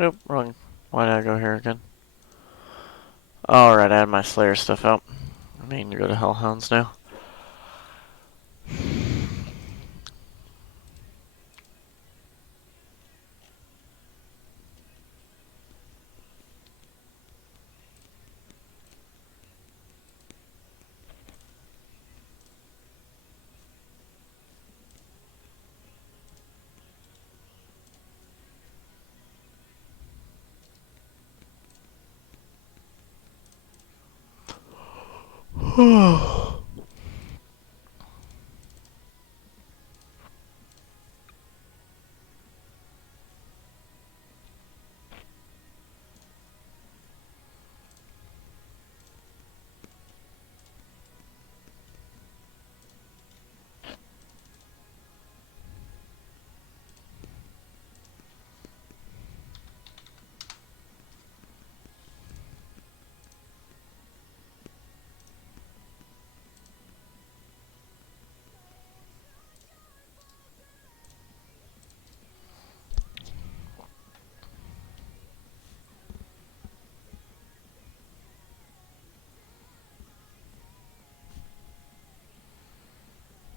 Nope, wrong. Why did I go here again? Alright, I had my Slayer stuff out. I mean to go to Hellhounds now.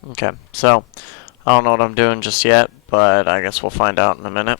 Okay, so I don't know what I'm doing just yet, but I guess we'll find out in a minute.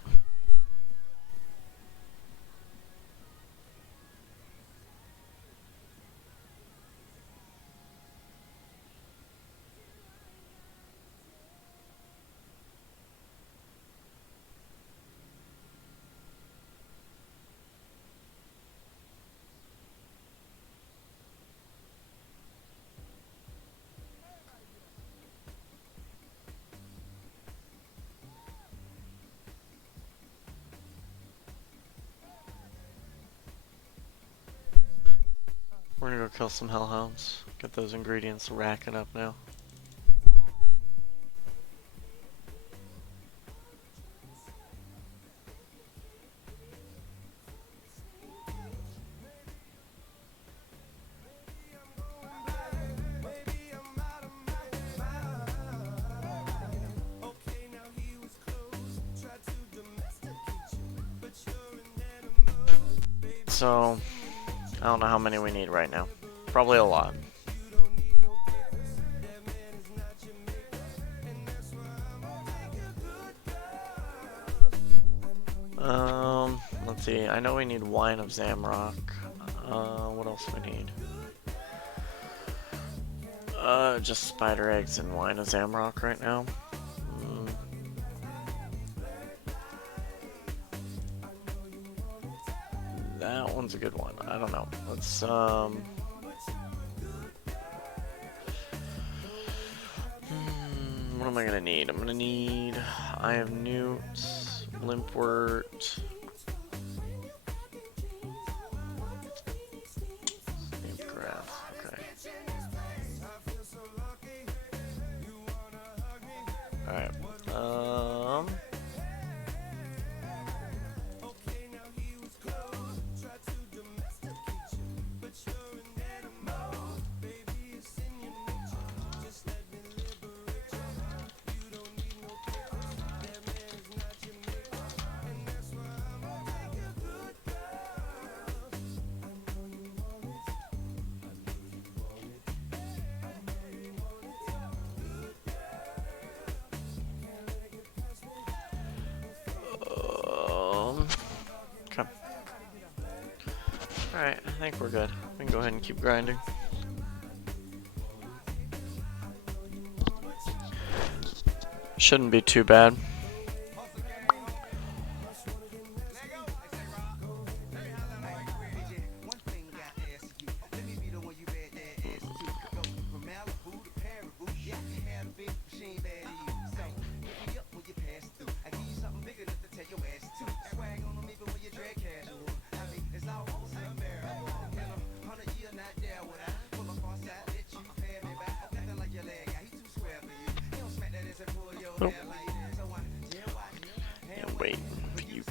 We're gonna go kill some Hellhounds. Get those ingredients racking up now. So, I don't know how many we need right now. Probably a lot. Let's see. I know we need wine of Zamrock. What else do we need? Just spider eggs and wine of Zamrock right now. That one's a good one. I don't know. Let's, what am I gonna need? I'm gonna need Eye of Newt, Limpwort, Grass. Okay. Alright. Okay. Alright, I think we're good. We can go ahead and keep grinding. Shouldn't be too bad. Nope. And wait for you.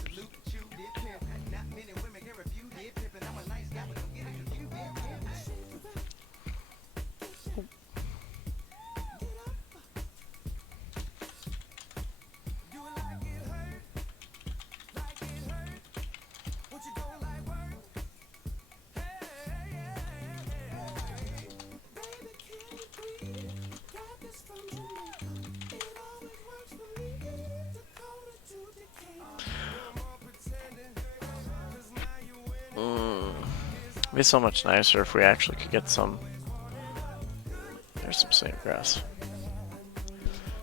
It'd be so much nicer if we actually could get some... There's some sand grass.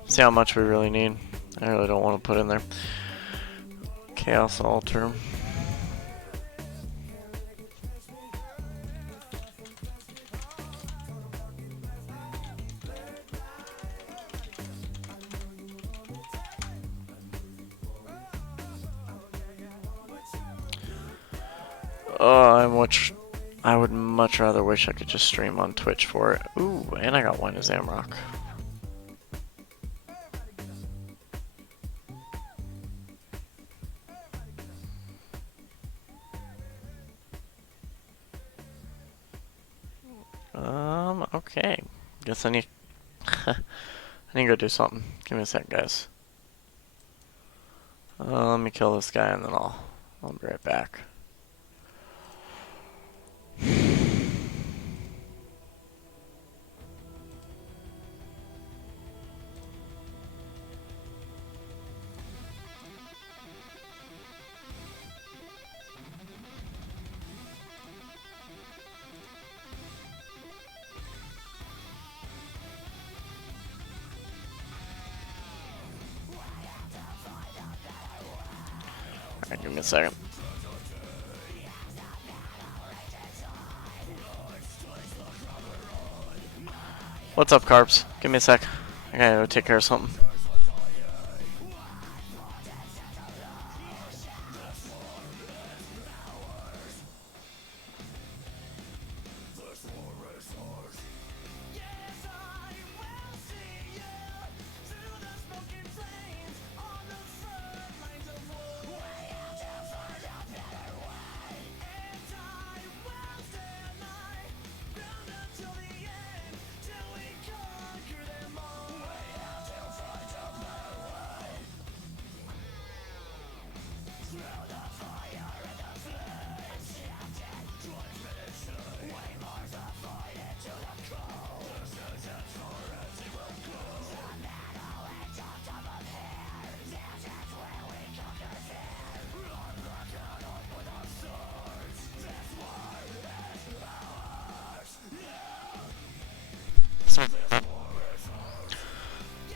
See how much we really need. I really don't want to put in there. Chaos Altar. Oh, I would much rather wish I could just stream on Twitch for it. Ooh, and I got Wine of Zamrock. Okay. Guess I need I need to go do something. Give me a sec, guys. Let me kill this guy and then I'll be right back. Alright, give me a second. What's up, Carbs? Give me a sec. I gotta go take care of something.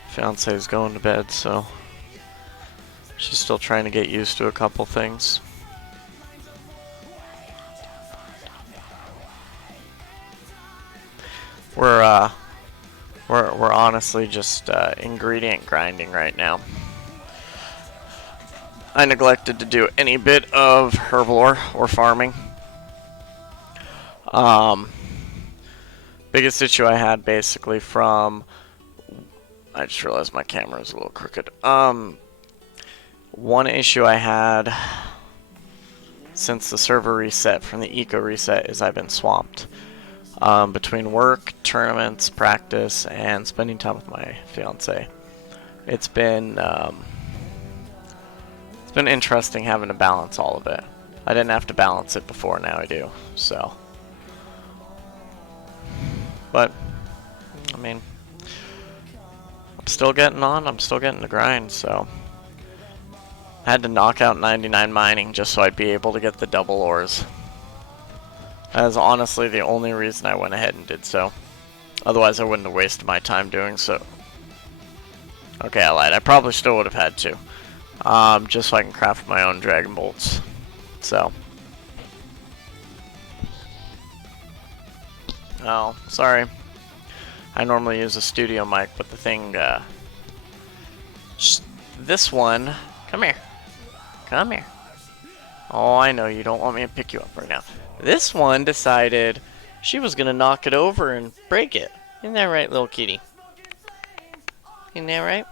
Fiance's going to bed, so she's still trying to get used to a couple things. We're honestly just ingredient grinding right now. I neglected to do any bit of herblore or farming. Biggest issue I had basically from... I just realized my camera is a little crooked. One issue I had since the server reset from the eco reset is I've been swamped. Between work, tournaments, practice, and spending time with my fiance. It's been interesting having to balance all of it. I didn't have to balance it before, now I do. So, but I mean, I'm still getting on. I'm still getting the grind. So, I had to knock out 99 mining just so I'd be able to get the double ores. That is honestly the only reason I went ahead and did so. Otherwise, I wouldn't have wasted my time doing so. Okay, I lied. I probably still would have had to. Just so I can craft my own Dragon Bolts. So. Oh, sorry. I normally use a studio mic, but the thing, this one, come here. Come here. Oh, I know you don't want me to pick you up right now. This one decided she was going to knock it over and break it. Isn't that right, little kitty? Isn't that right?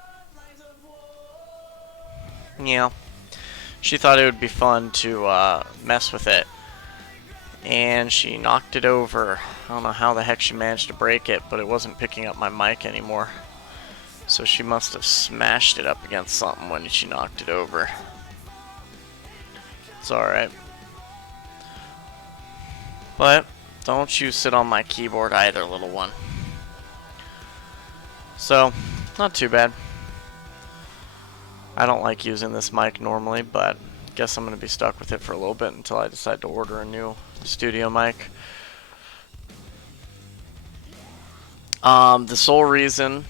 Yeah. She thought it would be fun to mess with it. And she knocked it over. I don't know how the heck she managed to break it, but it wasn't picking up my mic anymore. So she must have smashed it up against something when she knocked it over. It's alright. But don't you sit on my keyboard either, little one. So, not too bad. I don't like using this mic normally, but guess I'm going to be stuck with it for a little bit until I decide to order a new studio mic. The sole reason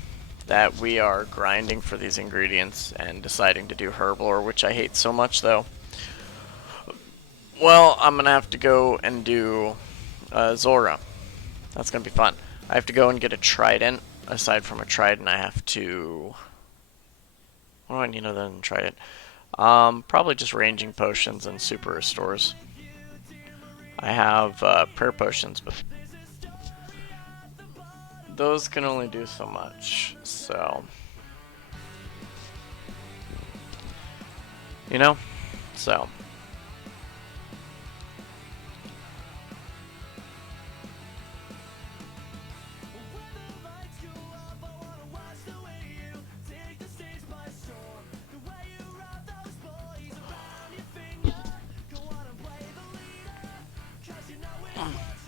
that we are grinding for these ingredients and deciding to do Herblore, which I hate so much though, well, I'm going to have to go and do Zora. That's going to be fun. I have to go and get a trident. Aside from a trident, I have to... What do I need other than trident? Probably just ranging potions and super restores. I have prayer potions, but those can only do so much, so... You know? So...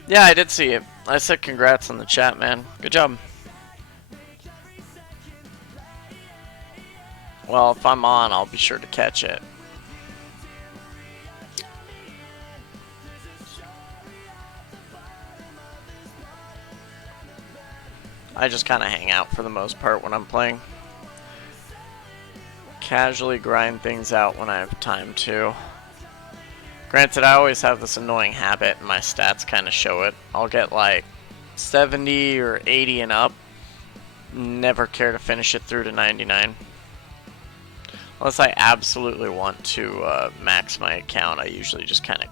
Yeah, I did see it. I said congrats in the chat, man. Good job. Well, if I'm on, I'll be sure to catch it. I just kind of hang out for the most part when I'm playing. Casually grind things out when I have time to. Granted, I always have this annoying habit, and my stats kind of show it. I'll get like 70 or 80 and up. Never care to finish it through to 99. Unless I absolutely want to max my account, I usually just kind of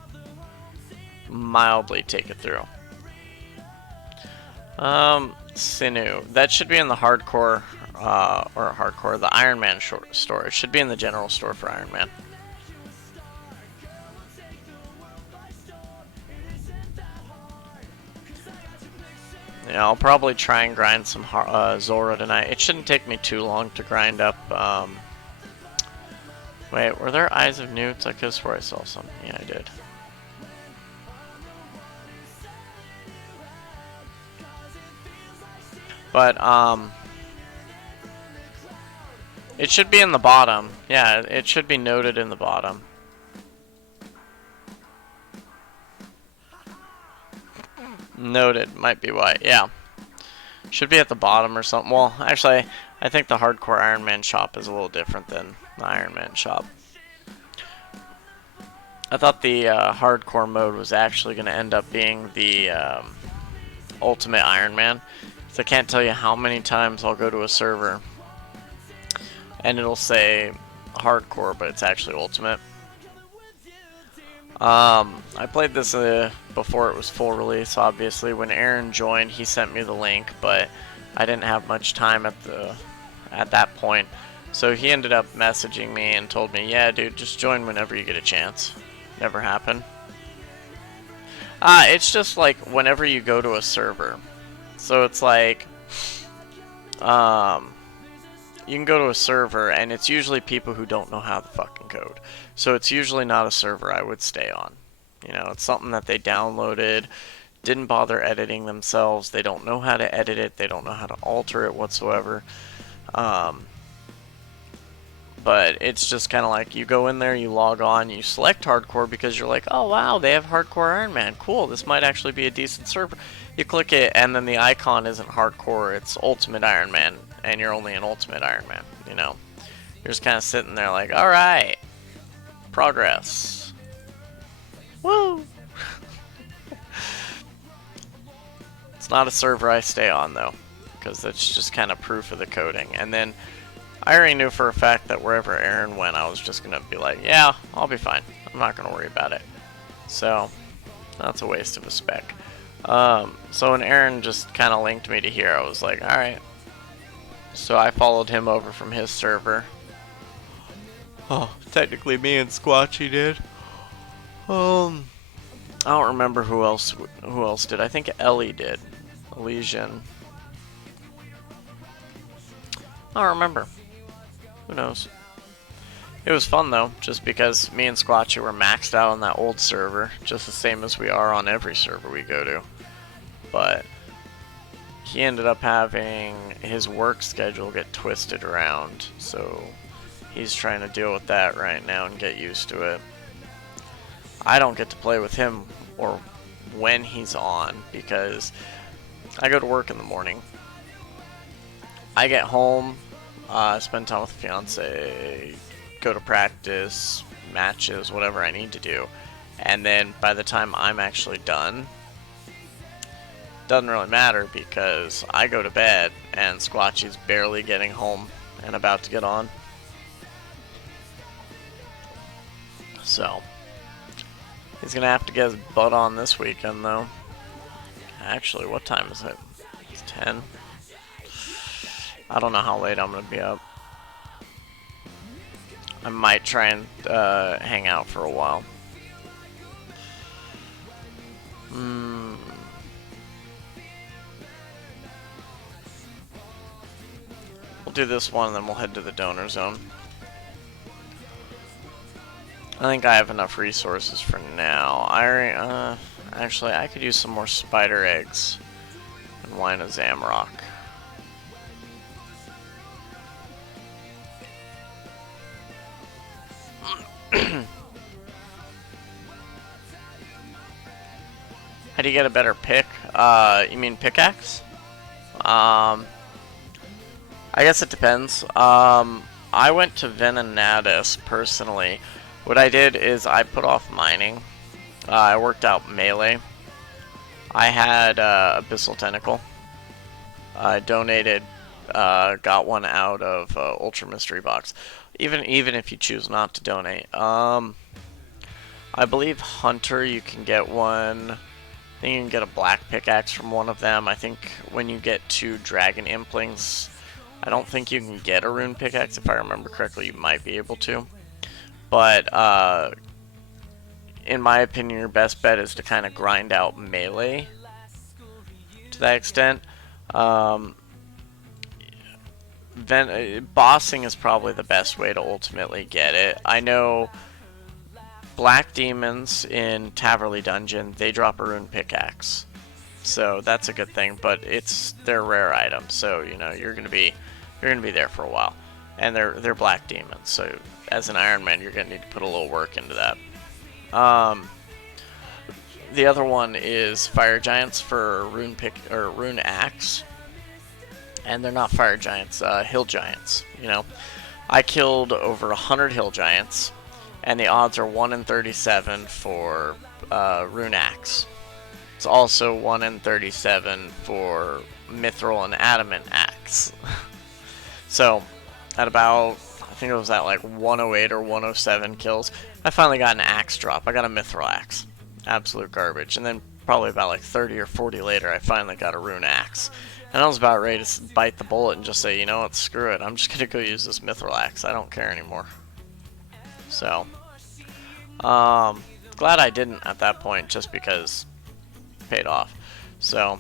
mildly take it through. Sinew. That should be in the hardcore, the Iron Man store. It should be in the general store for Iron Man. Yeah, I'll probably try and grind some Zora tonight. It shouldn't take me too long to grind up. Wait, were there Eyes of Newts? I could have swore I saw some. Yeah, I did. But, it should be in the bottom. Yeah, it should be noted in the bottom. Noted, might be why. Yeah. Should be at the bottom or something. Well, actually, I think the hardcore Iron Man shop is a little different than the Iron Man shop. I thought the hardcore mode was actually going to end up being the Ultimate Iron Man. So I can't tell you how many times I'll go to a server and it'll say hardcore, but it's actually Ultimate. I played this before it was full release, obviously. When Aaron joined, he sent me the link, but I didn't have much time at that point. So he ended up messaging me and told me, yeah, dude, just join whenever you get a chance. Never happened. It's just like whenever you go to a server. So it's like, you can go to a server, and it's usually people who don't know how to fucking code. So it's usually not a server I would stay on. You know, it's something that they downloaded, didn't bother editing themselves, they don't know how to edit it, they don't know how to alter it whatsoever. But it's just kind of like, you go in there, you log on, you select hardcore because you're like, oh wow, they have hardcore Iron Man, cool, this might actually be a decent server. You click it, and then the icon isn't hardcore, it's Ultimate Iron Man, and you're only an Ultimate Iron Man, you know. You're just kind of sitting there like, alright, progress. Woo! It's not a server I stay on, though, because that's just kind of proof of the coding. And then, I already knew for a fact that wherever Aaron went, I was just going to be like, yeah, I'll be fine. I'm not going to worry about it. So, that's a waste of a spec. So when Aaron just kind of linked me to here, I was like, alright. So I followed him over from his server. Oh, technically me and Squatchy did. I don't remember who else did. I think Ellie did. Elysian. I don't remember. Who knows? It was fun though, just because me and Squatchy were maxed out on that old server, just the same as we are on every server we go to. But he ended up having his work schedule get twisted around, so he's trying to deal with that right now and get used to it. I don't get to play with him or when he's on because I go to work in the morning. I get home, spend time with the fiance, go to practice, matches, whatever I need to do. And then by the time I'm actually done, doesn't really matter because I go to bed and Squatchy's barely getting home and about to get on. So, he's gonna have to get his butt on this weekend though. Actually, what time is it? It's 10. I don't know how late I'm gonna be up. I might try and hang out for a while. We'll do this one and then we'll head to the donor zone. I think I have enough resources for now. Actually, I could use some more spider eggs and wine a Zamrock. How do you get a better pick? You mean pickaxe? I guess it depends. I went to Venenatus personally. What I did is I put off mining. I worked out melee. I had Abyssal Tentacle. I donated, got one out of Ultra Mystery Box. Even if you choose not to donate. I believe Hunter, you can get one. I think you can get a black pickaxe from one of them. I think when you get 2 Dragon Implings, I don't think you can get a rune pickaxe. If I remember correctly, you might be able to. But in my opinion, your best bet is to kind of grind out melee to that extent. Bossing is probably the best way to ultimately get it. I know Black Demons in Taverley Dungeon, they drop a rune pickaxe. So that's a good thing, but they're rare items, so you know you're gonna be there for a while. And they're Black Demons, so as an Iron Man you're gonna need to put a little work into that. The other one is Fire Giants for Rune Axe. And they're not Fire Giants, Hill Giants, you know. I killed over 100 Hill Giants, and the odds are 1 in 37 for Rune Axe. It's also 1 in 37 for Mithril and Adamant Axe. So, at about, I think it was at like 108 or 107 kills, I finally got an axe drop. I got a Mithril Axe. Absolute garbage. And then probably about like 30 or 40 later, I finally got a Rune Axe. And I was about ready to bite the bullet and just say, you know what, screw it. I'm just going to go use this Mithril Axe. I don't care anymore. So, glad I didn't at that point, just because it paid off. So,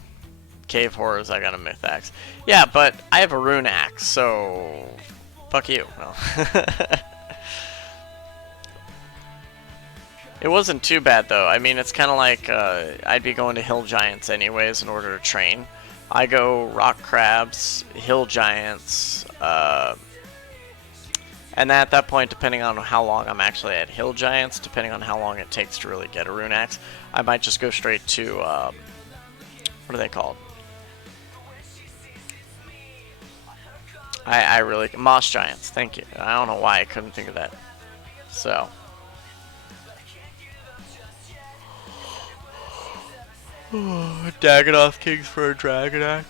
Cave Horrors, I got a Myth Axe. Yeah, but I have a Rune Axe, so fuck you. No. It wasn't too bad, though. I mean, it's kind of like I'd be going to Hill Giants anyways in order to train. I go Rock Crabs, Hill Giants, and at that point, depending on how long I'm actually at Hill Giants, depending on how long it takes to really get a Rune Axe, I might just go straight to, what are they called? I really, Moss Giants, thank you. I don't know why I couldn't think of that. So. Dagonoth Kings for a Dragon Axe.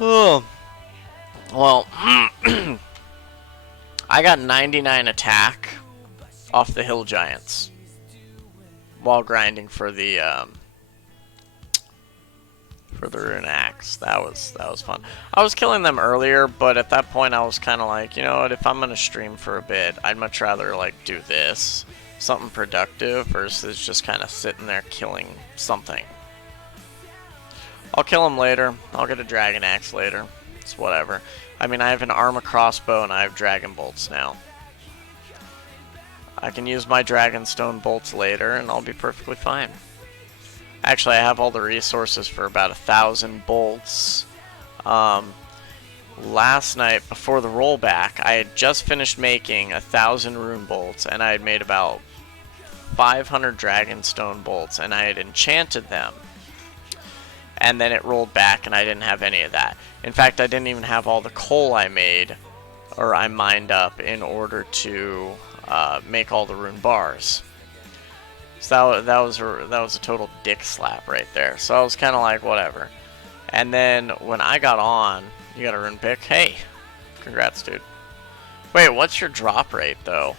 Oh. Well, I got 99 attack off the Hill Giants while grinding for the Rune Axe. That was fun. I was killing them earlier, but at that point I was kind of like, you know what, if I'm gonna stream for a bit, I'd much rather like do this, something productive, versus just kind of sitting there killing something. I'll kill him later. I'll get a Dragon Axe later. It's whatever. I mean, I have an Armor Crossbow and I have Dragon Bolts now. I can use my Dragonstone Bolts later and I'll be perfectly fine. Actually, I have all the resources for about 1,000 bolts. Last night, before the rollback, I had just finished making 1,000 rune bolts, and I had made about 500 Dragonstone bolts, and I had enchanted them. And then it rolled back, and I didn't have any of that. In fact, I didn't even have all the coal I made, or I mined up, in order to make all the rune bars. So that was a total dick slap right there. So I was kind of like, whatever. And then when I got on, you got a rune pick? Hey, congrats, dude. Wait, what's your drop rate, though?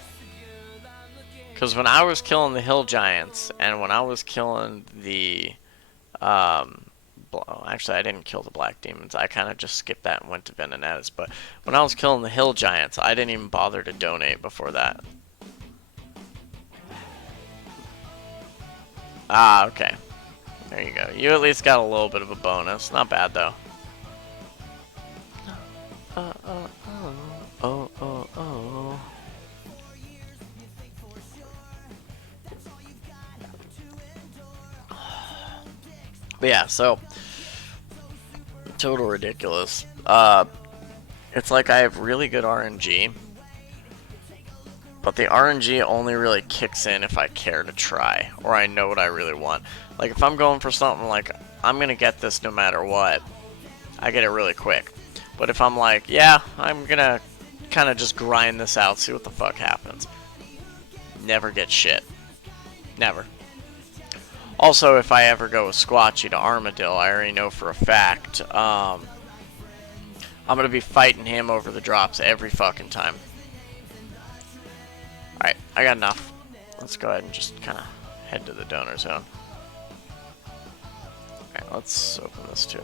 Because when I was killing the hill giants, and when I was killing the... actually, I didn't kill the black demons. I kind of just skipped that and went to Venonettas. But when I was killing the hill giants, I didn't even bother to donate before that. Ah, okay. There you go. You at least got a little bit of a bonus. Not bad, though. Oh. But yeah, so total ridiculous. It's like I have really good RNG, but the RNG only really kicks in if I care to try, or I know what I really want. Like if I'm going for something like, I'm gonna get this no matter what, I get it really quick. But if I'm like, yeah, I'm gonna kind of just grind this out, see what the fuck happens, never get shit. Never. Also, if I ever go with Squatchy to Armadillo, I already know for a fact, I'm gonna be fighting him over the drops every fucking time. Alright, I got enough. Let's go ahead and just kind of head to the donor zone. Alright, let's open this too.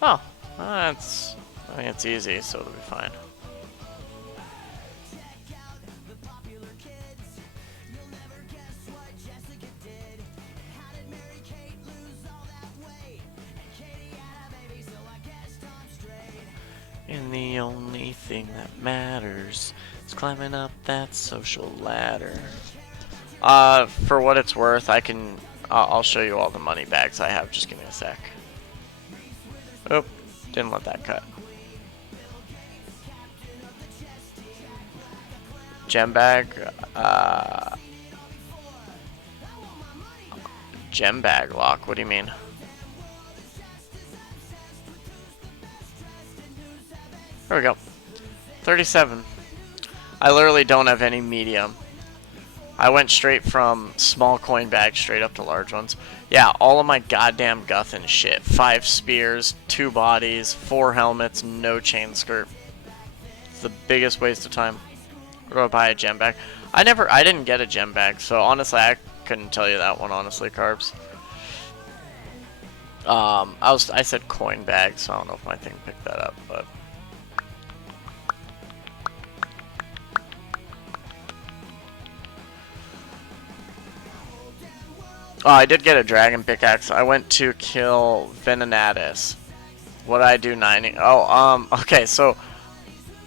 Oh, I think it's easy, so it'll be fine. And the only thing that matters is climbing up that social ladder. For what it's worth, I'll show you all the money bags I have. Just give me a sec. Oop, didn't let that cut. Gem bag, gem bag lock, what do you mean? There we go. 37. I literally don't have any medium. I went straight from small coin bags straight up to large ones. Yeah, all of my goddamn Guthin shit. 5 spears, 2 bodies, 4 helmets, no chain skirt. It's the biggest waste of time. Or do I buy a gem bag? I didn't get a gem bag, so honestly I couldn't tell you that one, honestly, Carbs. I said coin bag, so I don't know if my thing picked that up, but oh, I did get a dragon pickaxe. I went to kill Venonettas. What did I do? 90. Oh, okay, so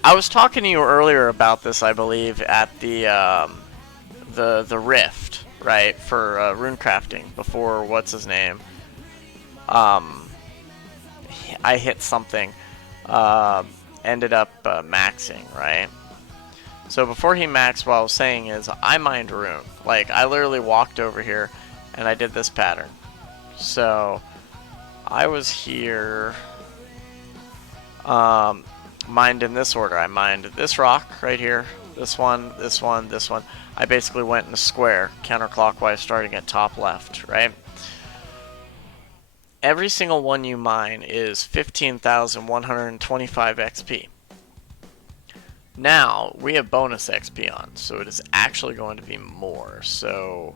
I was talking to you earlier about this, I believe, at the rift, right, for rune crafting before what's his name. I hit something, ended up maxing, right? So before he maxed, what I was saying is I mined rune. Like I literally walked over here and I did this pattern. So I was here, mined in this order. I mined this rock right here, this one, this one, this one. I basically went in a square, counterclockwise, starting at top left, right? Every single one you mine is 15,125 XP. Now, we have bonus XP on, so it is actually going to be more, so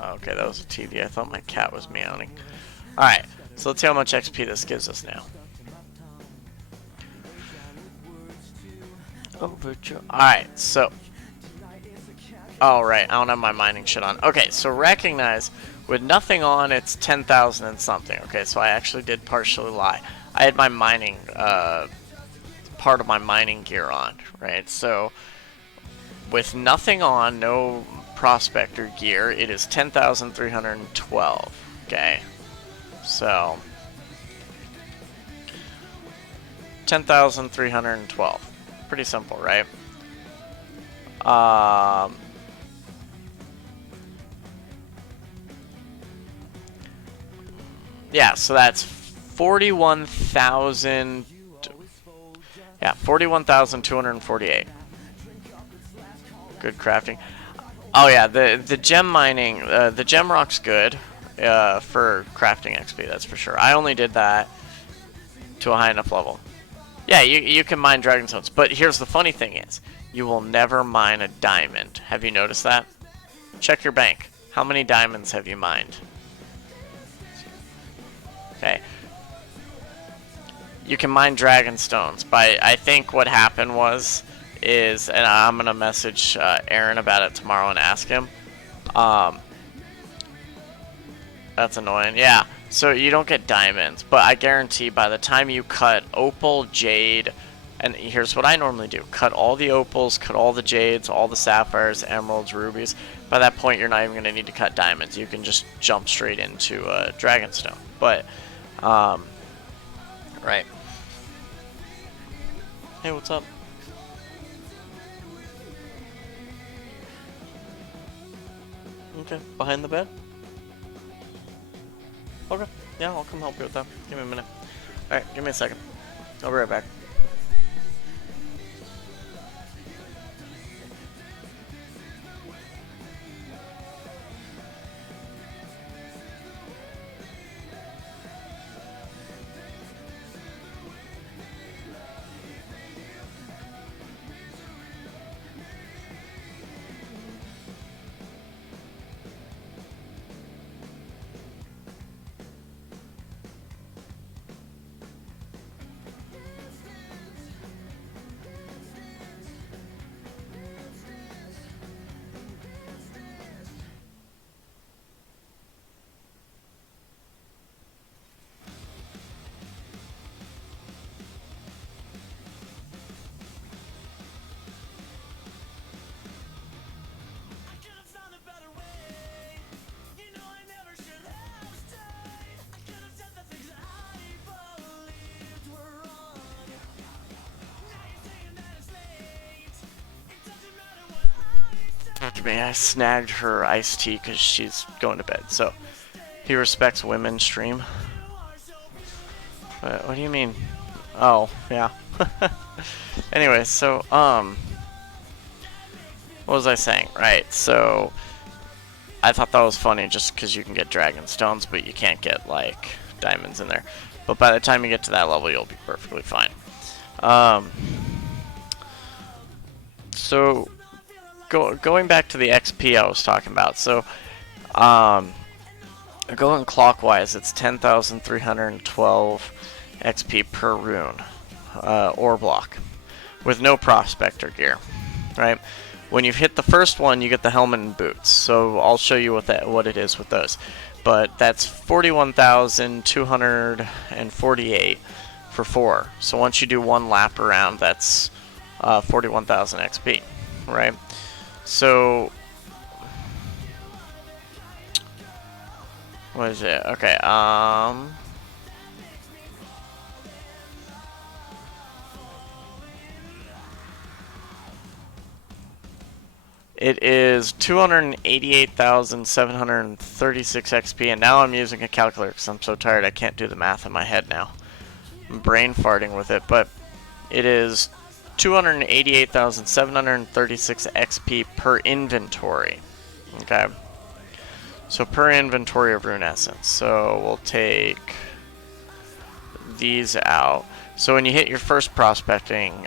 okay, that was a TV. I thought my cat was meowing. Alright, so let's see how much XP this gives us now. Alright, so alright, I don't have my mining shit on. Okay, so recognize, with nothing on, it's 10,000 and something. Okay, so I actually did partially lie. I had my mining, part of my mining gear on, right? So, with nothing on, no prospector gear, it is 10,312. Okay, so 10,312. Pretty simple, right? Yeah, so that's 41,000. Yeah, 41,248. Good crafting. Oh yeah, the gem mining, the gem rock's good for crafting XP. That's for sure. I only did that to a high enough level. Yeah, you can mine dragon stones, but here's the funny thing is, you will never mine a diamond. Have you noticed that? Check your bank. How many diamonds have you mined? Okay. You can mine dragon stones, but I think what happened is, and I'm gonna message Aaron about it tomorrow and ask him. That's annoying. Yeah. So you don't get diamonds, but I guarantee by the time you cut opal, jade, and here's what I normally do: cut all the opals, cut all the jades, all the sapphires, emeralds, rubies. By that point, you're not even gonna need to cut diamonds. You can just jump straight into dragonstone. But, right. Hey, what's up? Okay, behind the bed? Okay, yeah, I'll come help you with that. Give me a minute. Alright, give me a second. I'll be right back. After me, I snagged her iced tea because she's going to bed. So, he respects women stream. What do you mean? Oh, yeah. Anyway, so, what was I saying? Right, so, I thought that was funny just because you can get dragon stones, but you can't get, like, diamonds in there. But by the time you get to that level, you'll be perfectly fine. So, going back to the XP I was talking about, so, going clockwise, it's 10,312 XP per rune, ore block, with no prospector gear, right? When you've hit the first one, you get the helmet and boots, so I'll show you what it is with those. But that's 41,248 for 4. So once you do one lap around, that's 41,000 XP, right? So, what is it? Okay, it is 288,736 XP, and now I'm using a calculator because I'm so tired I can't do the math in my head now. I'm brain farting with it, but it is 288,736 XP per inventory. Okay. So per inventory of rune essence. So we'll take these out. So when you hit your first prospecting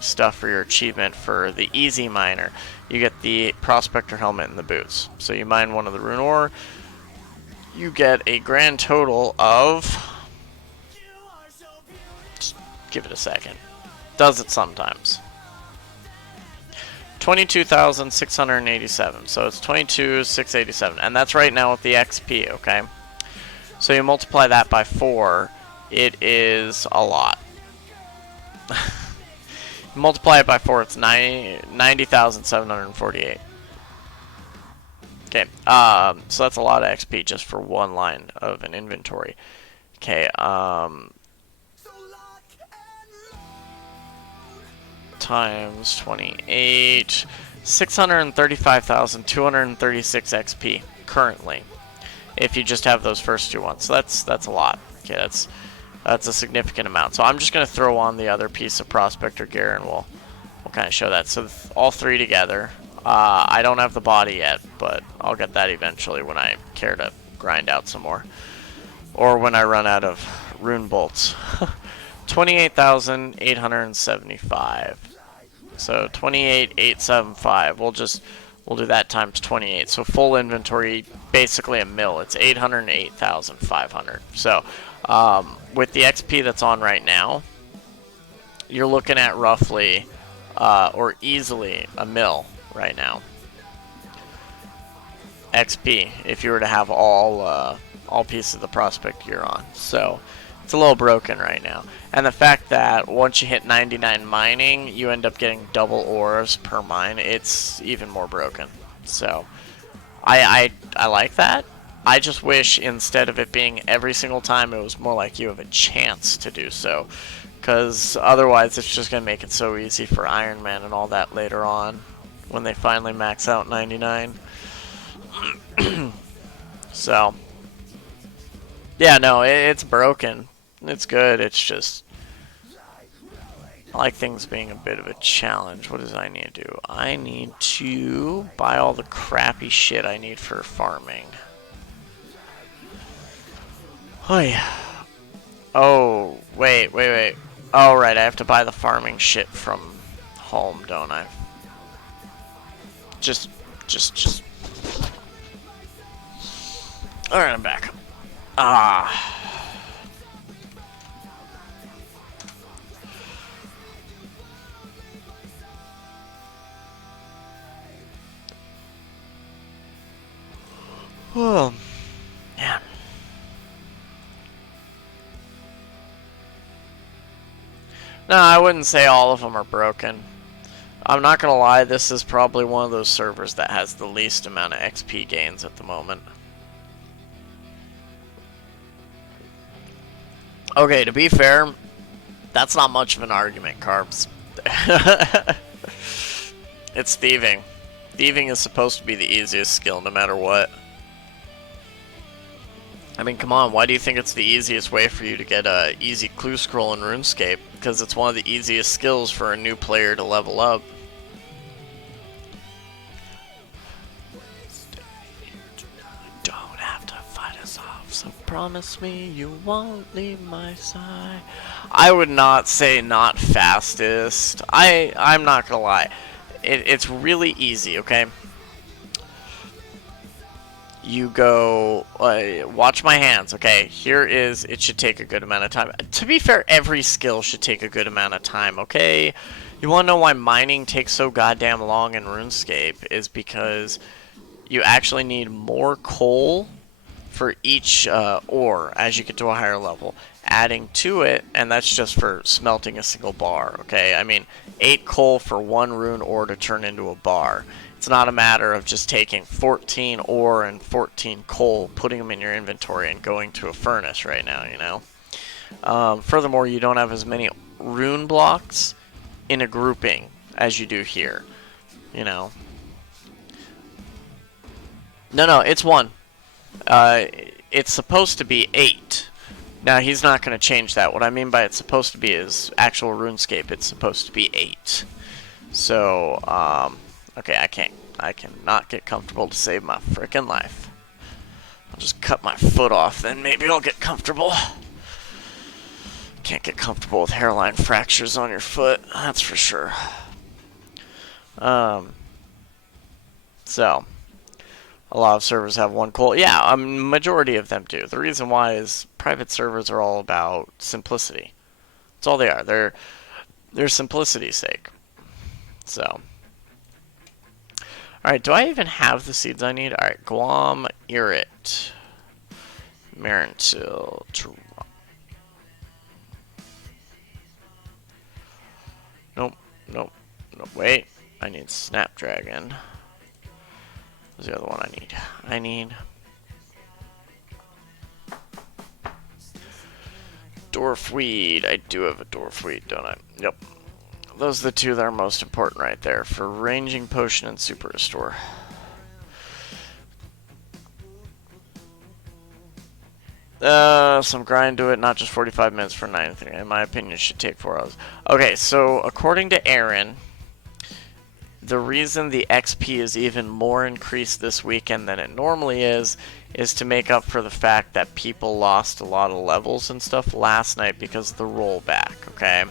stuff for your achievement for the easy miner, you get the prospector helmet and the boots. So you mine one of the rune ore, you get a grand total of, just give it a second, does it sometimes, 22,687. So it's 22,687, and that's right now with the XP. Okay, so you multiply that by 4, it is a lot. Multiply it by 4, it's 90,748. Okay, so that's a lot of XP just for one line of an inventory. Okay, times 28, 635,236 XP currently. If you just have those first two ones, so that's a lot. Okay, that's a significant amount. So I'm just gonna throw on the other piece of prospector gear, and we'll kind of show that. So all three together. I don't have the body yet, but I'll get that eventually when I care to grind out some more, or when I run out of rune bolts. 28,875. So 28,875. We'll do that times 28. So full inventory, basically a mil. It's 808,500. So with the XP that's on right now, you're looking at roughly or easily a mil right now. XP if you were to have all pieces of the prospect gear on. So it's a little broken right now. And the fact that once you hit 99 mining, you end up getting double ores per mine, it's even more broken. So I like that. I just wish instead of it being every single time, it was more like you have a chance to do so. Because otherwise it's just going to make it so easy for Iron Man and all that later on when they finally max out 99. So, yeah, no, it's broken. It's good. It's just, I like things being a bit of a challenge. What does I need to do? I need to buy all the crappy shit I need for farming. Oh, yeah. Oh, wait. Oh, right, I have to buy the farming shit from home, don't I? Just. Alright, I'm back. Well, yeah. No, I wouldn't say all of them are broken. I'm not gonna lie, this is probably one of those servers that has the least amount of XP gains at the moment. Okay, to be fair, that's not much of an argument, Carbs. It's thieving. Thieving is supposed to be the easiest skill no matter what. I mean, come on, why do you think it's the easiest way for you to get a easy clue scroll in RuneScape? Because it's one of the easiest skills for a new player to level up. Don't have to fight us off, so promise me you won't leave my side. I would not say not fastest. I'm not gonna lie. It's really easy, okay? You go, watch my hands, okay? Here is, it should take a good amount of time. To be fair, every skill should take a good amount of time, okay? You wanna know why mining takes so goddamn long in RuneScape? Is because you actually need more coal for each ore as you get to a higher level. Adding to it, and that's just for smelting a single bar, okay? I mean, 8 coal for 1 rune ore to turn into a bar. It's not a matter of just taking 14 ore and 14 coal, putting them in your inventory, and going to a furnace right now, you know? Furthermore, you don't have as many rune blocks in a grouping as you do here, you know? No, it's 1. It's supposed to be 8. Now, he's not going to change that. What I mean by it's supposed to be is actual RuneScape. It's supposed to be 8. So, okay, I cannot get comfortable to save my frickin' life. I'll just cut my foot off, then maybe I'll get comfortable. Can't get comfortable with hairline fractures on your foot, that's for sure. So, a lot of servers have 1 coal. Yeah, a majority of them do. The reason why is private servers are all about simplicity. That's all they are. They're simplicity's sake. So. Alright, do I even have the seeds I need? Alright, Guam, Irit, Marentil, Nope, wait. I need Snapdragon. What's the other one I need? I need Dwarfweed. I do have a Dwarfweed, don't I? Yep. Those are the two that are most important right there for ranging potion and super restore. Some grind to it, not just 45 minutes for 93. In my opinion, it should take 4 hours. Okay, so according to Aaron, the reason the XP is even more increased this weekend than it normally is to make up for the fact that people lost a lot of levels and stuff last night because of the rollback, okay?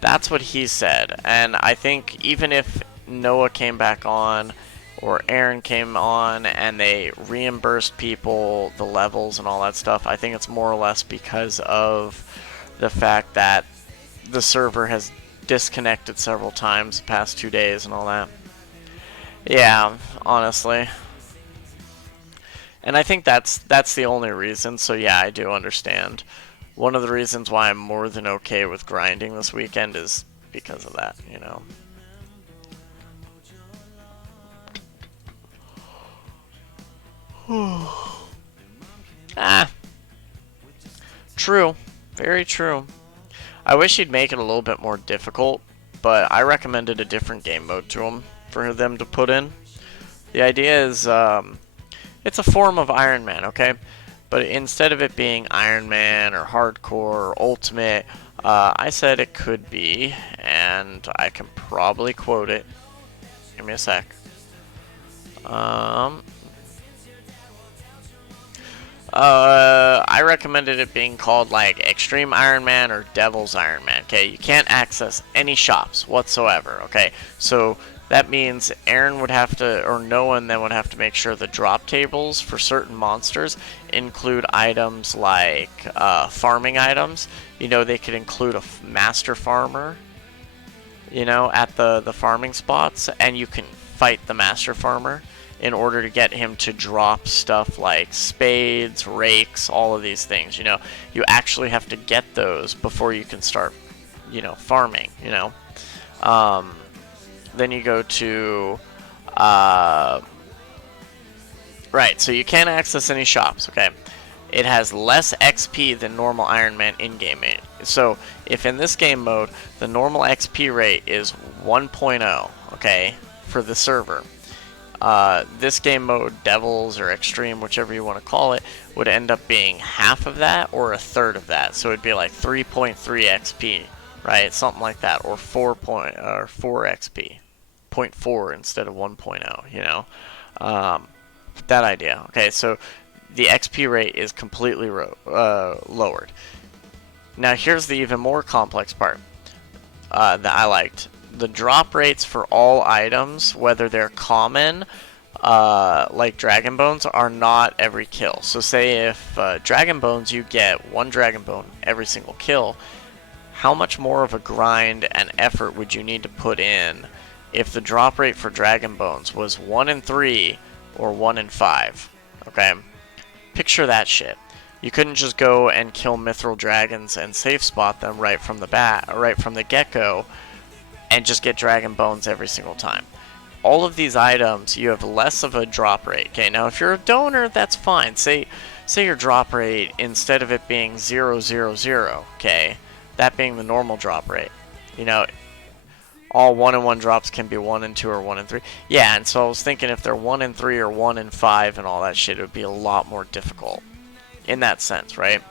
That's what he said, and I think even if Noah came back on or Aaron came on and they reimbursed people the levels and all that stuff, I think it's more or less because of the fact that the server has disconnected several times the past 2 days and all that. Yeah, honestly. And I think that's the only reason, so yeah, I do understand. One of the reasons why I'm more than okay with grinding this weekend is because of that, you know. True. Very true. I wish he'd make it a little bit more difficult, but I recommended a different game mode to him for them to put in. The idea is, it's a form of Iron Man, okay? But instead of it being Iron Man or Hardcore or Ultimate, I said it could be, and I can probably quote it. Give me a sec. I recommended it being called like Extreme Iron Man or Devil's Iron Man. Okay, you can't access any shops whatsoever. Okay, so that means Aaron would have to, or no one then would have to make sure the drop tables for certain monsters include items like farming items. You know, they could include a master farmer, you know, at the farming spots, and you can fight the master farmer in order to get him to drop stuff like spades, rakes, all of these things. You know, you actually have to get those before you can start, you know, farming, you know. Then you go to, right, so you can't access any shops, okay. It has less XP than normal Iron Man in-game. So, if in this game mode, the normal XP rate is 1.0, okay, for the server, this game mode, Devils or Extreme, whichever you want to call it, would end up being half of that or a third of that. So it'd be like 3.3 XP, right? Something like that, or 4 XP, 0.4 instead of 1.0. You know, that idea. Okay, so the XP rate is completely lowered. Now here's the even more complex part that I liked. The drop rates for all items, whether they're common, like Dragon Bones, are not every kill. So say if Dragon Bones, you get 1 Dragon Bone every single kill, how much more of a grind and effort would you need to put in if the drop rate for Dragon Bones was 1 in 3 or 1 in 5? Okay? Picture that shit. You couldn't just go and kill Mithril Dragons and safe spot them right from the get-go, and just get Dragon Bones every single time. All of these items, you have less of a drop rate. Okay, now if you're a donor, that's fine. Say your drop rate, instead of it being 0, 0, 0, okay, that being the normal drop rate. You know, all 1 in 1 drops can be 1 in 2 or 1 in 3. Yeah, and so I was thinking if they're 1 in 3 or 1 in 5 and all that shit, it would be a lot more difficult in that sense, right?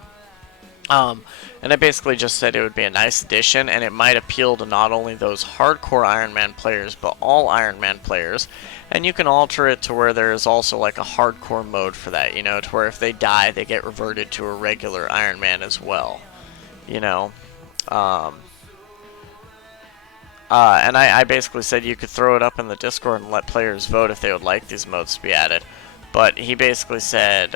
And I basically just said it would be a nice addition, and it might appeal to not only those hardcore Iron Man players, but all Iron Man players. And you can alter it to where there is also like a hardcore mode for that, you know, to where if they die, they get reverted to a regular Iron Man as well, you know. And I basically said you could throw it up in the Discord and let players vote if they would like these modes to be added. But he basically said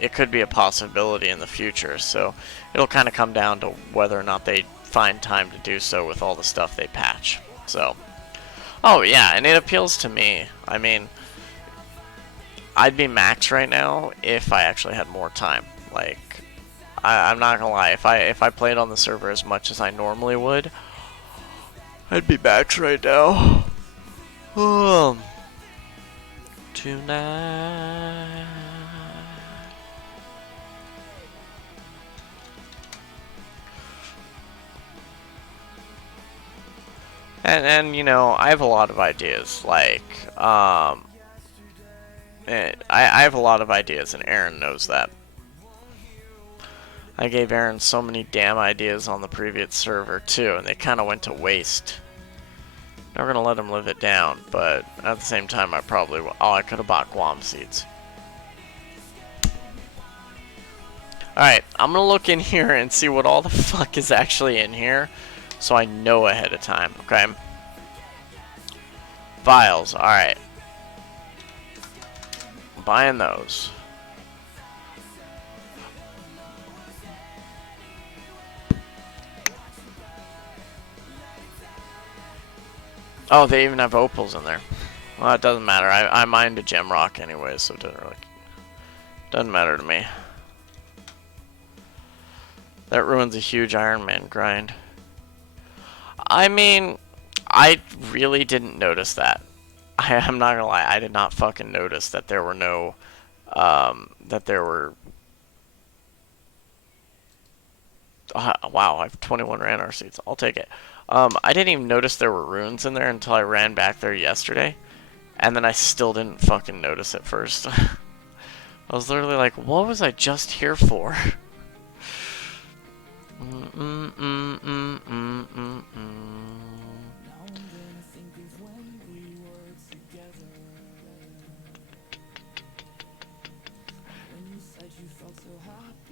it could be a possibility in the future, so it'll kind of come down to whether or not they find time to do so with all the stuff they patch. So, oh yeah, and it appeals to me. I mean, I'd be max right now if I actually had more time. Like, I'm not gonna lie, if I played on the server as much as I normally would, I'd be max right now. Tonight. And you know, I have a lot of ideas. Like, I have a lot of ideas, and Aaron knows that. I gave Aaron so many damn ideas on the previous server too, and they kind of went to waste. Never gonna let him live it down, but at the same time, I probably will. Oh, I could have bought Guam seeds. Alright, I'm gonna look in here and see what all the fuck is actually in here, so I know ahead of time, okay? Vials, alright. Buying those. Oh, they even have opals in there. Well, it doesn't matter. I mined a gem rock anyway, so it doesn't matter to me. That ruins a huge Iron Man grind. I mean, I really didn't notice that. I'm not gonna lie, I did not fucking notice that there were no, that there were... wow, I have 21 Ranar seeds. I'll take it. I didn't even notice there were runes in there until I ran back there yesterday. And then I still didn't fucking notice at first. I was literally like, what was I just here for?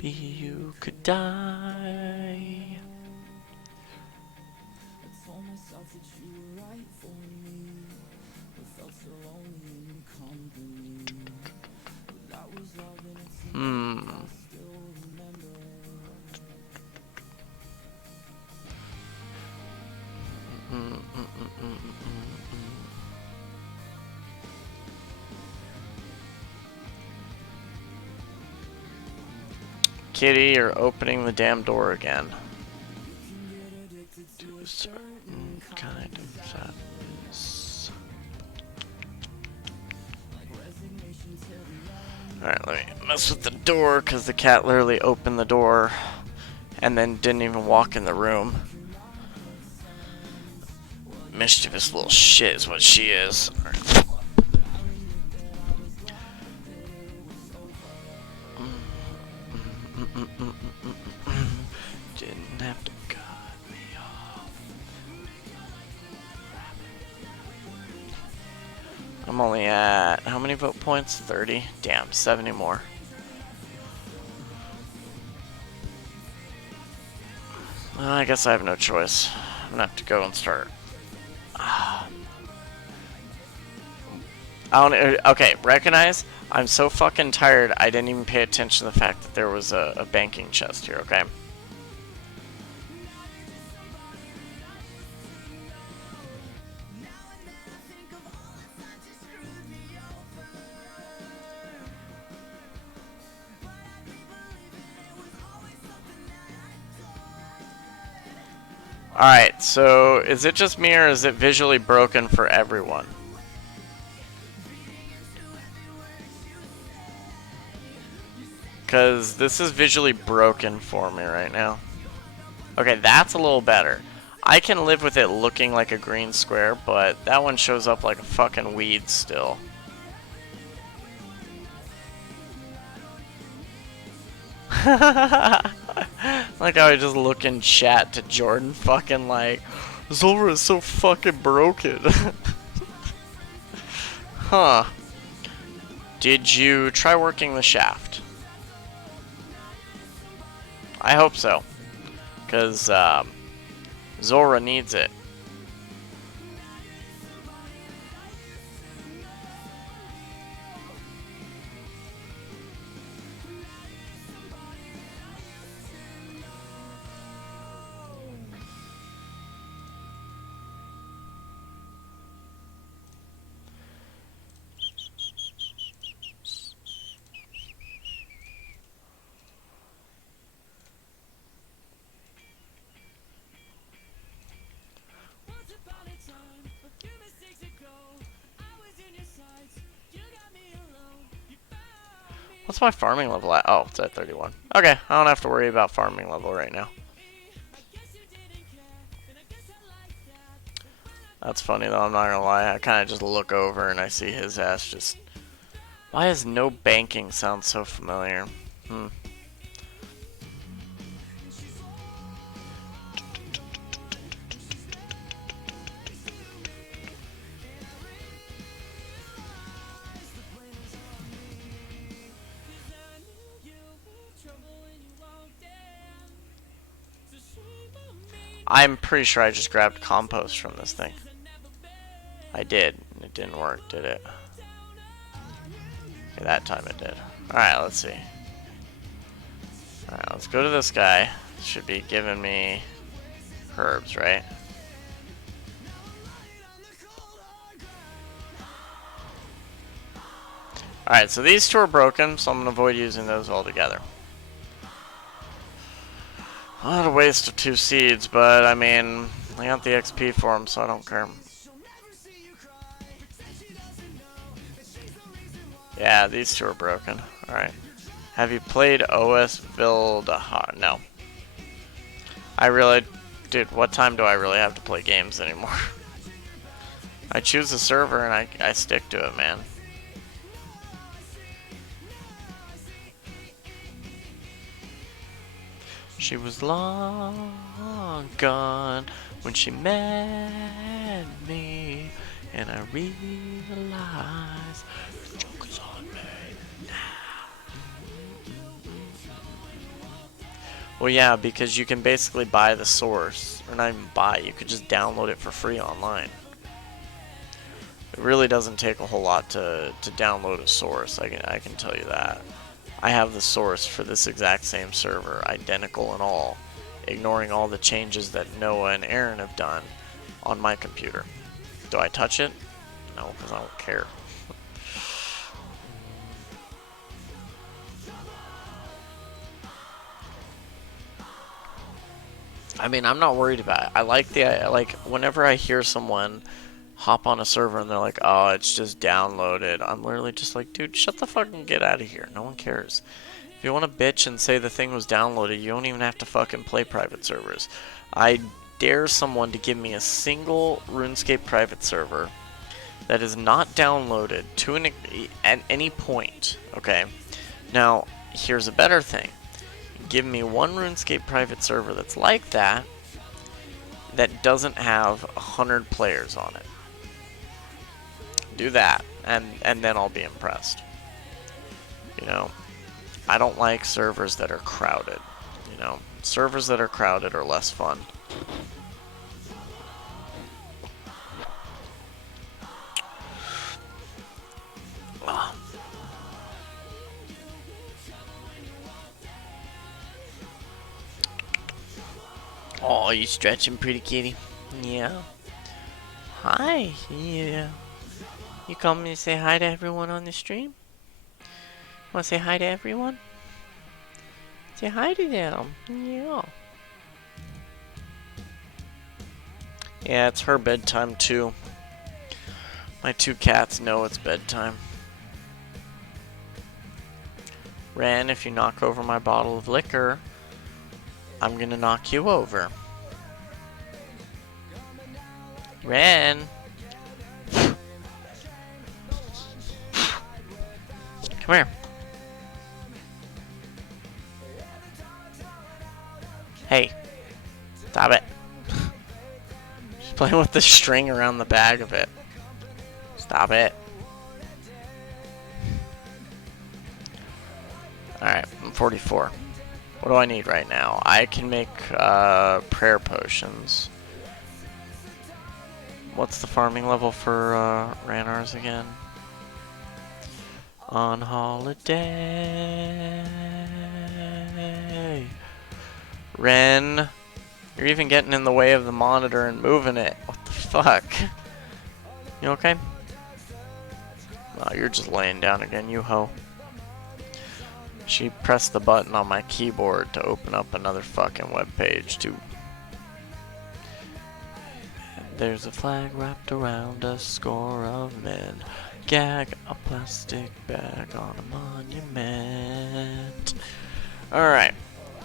You could die. Kitty, you're opening the damn door again. Do a certain kind of sadness. Alright, let me mess with the door, because the cat literally opened the door and then didn't even walk in the room. Mischievous little shit is what she is. Didn't have to cut me off. I'm only at how many vote points? 30? Damn, 70 more. I guess I have no choice. I'm gonna have to go and start. Okay, recognize, I'm so fucking tired I didn't even pay attention to the fact that there was a banking chest here, okay? Alright, so is it just me or is it visually broken for everyone? Because this is visually broken for me right now. Okay, that's a little better. I can live with it looking like a green square, but that one shows up like a fucking weed still. Like I was just looking chat to Jordan fucking like, Zora is so fucking broken. Huh. Did you try working the shaft? I hope so. Because Zora needs it. What's my farming level at? Oh, it's at 31. Okay, I don't have to worry about farming level right now. That's funny though, I'm not gonna lie. I kind of just look over and I see his ass just... Why does no banking sound so familiar? I'm pretty sure I just grabbed compost from this thing. I did. It didn't work, did it? Okay, that time it did. Alright, let's see. Alright, let's go to this guy. Should be giving me herbs, right? Alright, so these two are broken, so I'm going to avoid using those altogether. What a waste of 2 seeds, but I mean, I got the XP for them, so I don't care. Yeah, these two are broken. Alright. Have you played OS Vildaha? No. I really... Dude, what time do I really have to play games anymore? I choose a server and I stick to it, man. She was long gone when she met me, and I realized the joke is on me now. Well, yeah, because you can basically buy the source, or not even buy, you could just download it for free online. It really doesn't take a whole lot to download a source, I can tell you that. I have the source for this exact same server, identical and all, ignoring all the changes that Noah and Aaron have done on my computer. Do I touch it? No, because I don't care. I mean, I'm not worried about it. I like whenever I hear someone hop on a server and they're like, oh, it's just downloaded. I'm literally just like, dude, shut the fuck and get out of here. No one cares. If you want to bitch and say the thing was downloaded, you don't even have to fucking play private servers. I dare someone to give me a single RuneScape private server that is not downloaded to at any point, okay? Now, here's a better thing. Give me one RuneScape private server that's like that doesn't have 100 players on it. Do that, and then I'll be impressed. You know, I don't like servers that are crowded. You know, servers that are crowded are less fun. Oh, you stretching, pretty kitty? Yeah. Hi. Yeah. You coming to say hi to everyone on the stream? Want to say hi to everyone? Say hi to them. Yeah. Yeah, it's her bedtime too. My 2 cats know it's bedtime. Ren, if you knock over my bottle of liquor, I'm gonna knock you over. Ren! Come here. Hey. Stop it. She's playing with the string around the bag of it. Stop it. Alright, I'm 44. What do I need right now? I can make prayer potions. What's the farming level for Ranars again? On holiday. Ren, you're even getting in the way of the monitor and moving it. What the fuck? You okay? Oh, you're just laying down again, you hoe. She pressed the button on my keyboard to open up another fucking web page too. There's a flag wrapped around a score of men. Gag a plastic bag on a monument. Alright.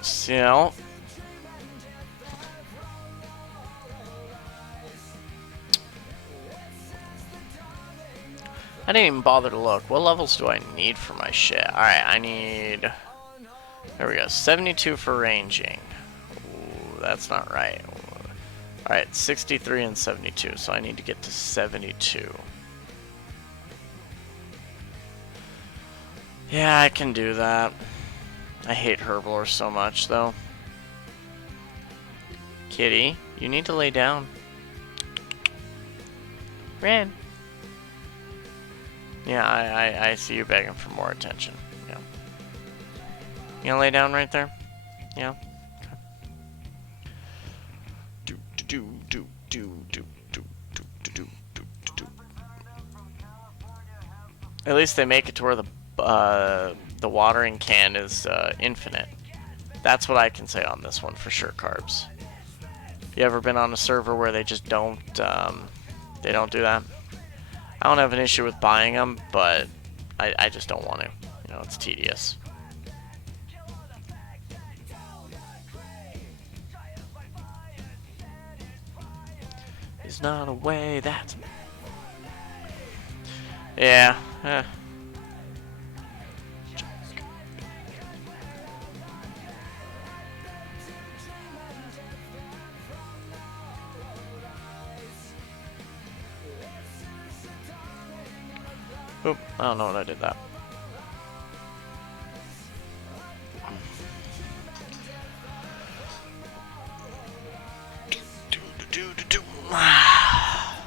So I didn't even bother to look. What levels do I need for my shit? Alright, I need... There we go. 72 for ranging. Ooh, that's not right. Alright, 63 and 72, so I need to get to 72. Yeah, I can do that. I hate Herblore so much, though. Kitty, you need to lay down. Ren. Yeah, I see you begging for more attention. Yeah. You gonna lay down right there? Yeah. Do do do do do do do do do do do. At least they make it to where the watering can is infinite. That's what I can say on this one for sure, Carbs. You ever been on a server where they just don't they don't do that? I don't have an issue with buying them, but I just don't want to. You know, it's tedious. There's not a way that... Yeah. Oop, I don't know what I did that.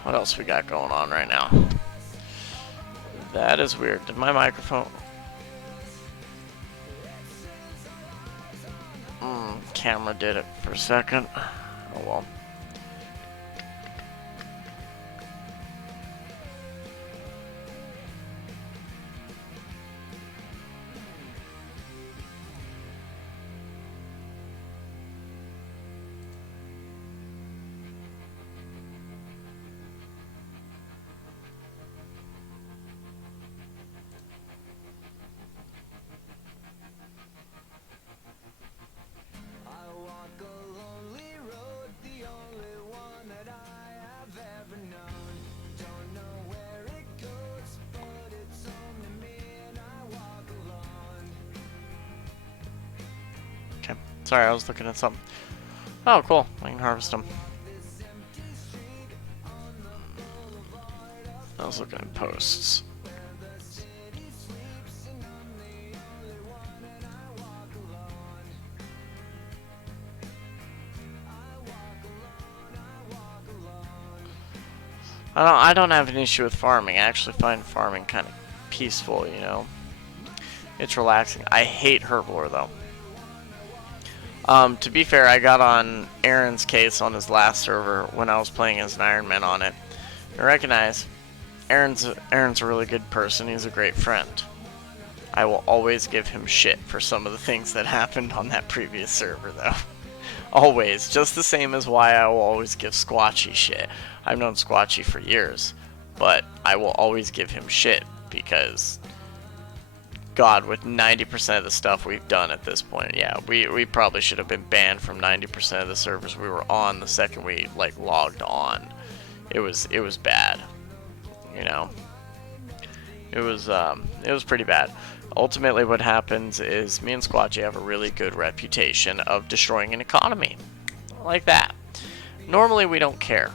What else we got going on right now? That is weird. Did my microphone... Camera did it for a second. Oh well. Okay, sorry, I was looking at something. Oh, cool. I can harvest them. I was looking at posts. I don't have an issue with farming. I actually find farming kind of peaceful, you know. It's relaxing. I hate Herblore though. To be fair, I got on Aaron's case on his last server when I was playing as an Iron Man on it. I recognize Aaron's a really good person. He's a great friend. I will always give him shit for some of the things that happened on that previous server though. Always. Just the same as why I will always give Squatchy shit. I've known Squatchy for years, but I will always give him shit because, God, with 90% of the stuff we've done at this point, yeah, we probably should have been banned from 90% of the servers we were on the second we like logged on. It was bad, you know. It was pretty bad. Ultimately, what happens is me and Squatchy have a really good reputation of destroying an economy, like that. Normally, we don't care.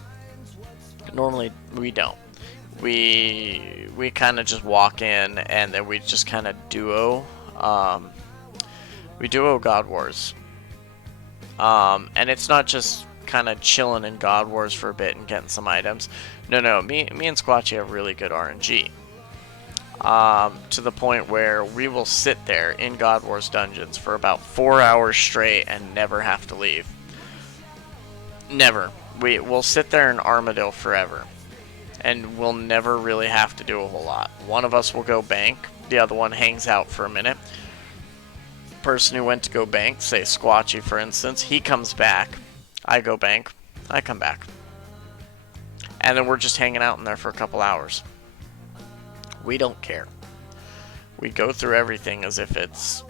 Normally, we don't. We kind of just walk in and then we just kind of duo. We duo God Wars. And it's not just kind of chilling in God Wars for a bit and getting some items. No, me and Squatchy have really good RNG. To the point where we will sit there in God Wars dungeons for about 4 hours straight and never have to leave. Never. We'll sit there in Armadillo forever. And we'll never really have to do a whole lot. One of us will go bank, the other one hangs out for a minute. Person who went to go bank, say Squatchy for instance, he comes back. I go bank, I come back. And then we're just hanging out in there for a couple hours. We don't care. We go through everything as if it's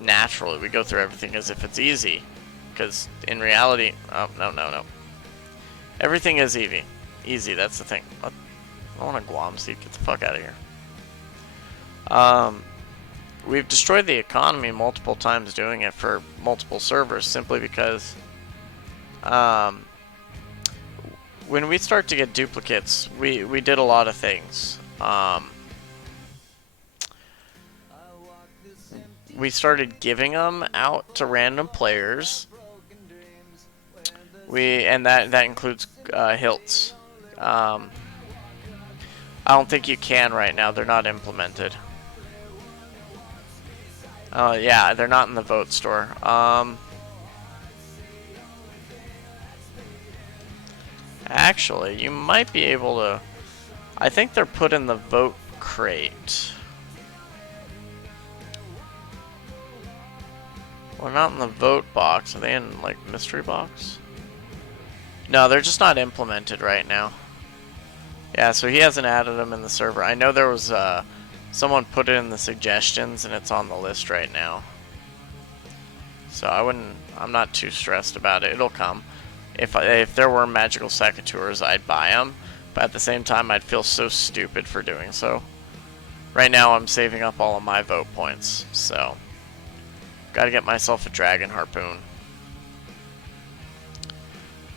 natural. We go through everything as if it's easy. Because in reality, oh, no. Everything is easy. Easy, that's the thing. I want a Guam seed. Get the fuck out of here. We've destroyed the economy multiple times doing it for multiple servers simply because when we start to get duplicates, we did a lot of things. We started giving them out to random players. And that includes hilts. I don't think you can right now. They're not implemented. Yeah, they're not in the vote store. Actually, you might be able to... I think they're put in the vote crate. Well, not in the vote box. Are they in, like, mystery box? No, they're just not implemented right now. Yeah, so he hasn't added them in the server. I know there was, someone put it in the suggestions, and it's on the list right now. So I'm not too stressed about it. It'll come. If there were magical secateurs, I'd buy them. But at the same time, I'd feel so stupid for doing so. Right now, I'm saving up all of my vote points, so... Gotta get myself a dragon harpoon.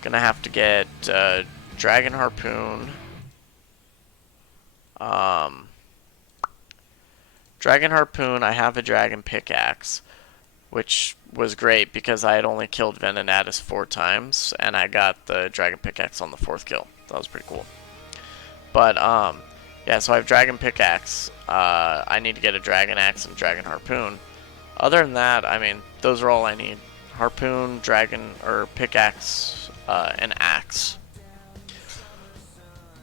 Gonna have to get dragon harpoon. Dragon harpoon, I have a dragon pickaxe, which was great because I had only killed Venenatus 4 times, and I got the dragon pickaxe on the 4th kill. That was pretty cool. But, yeah, so I have dragon pickaxe. I need to get a dragon axe and dragon harpoon. Other than that, I mean, those are all I need. Harpoon, dragon, or pickaxe, and axe.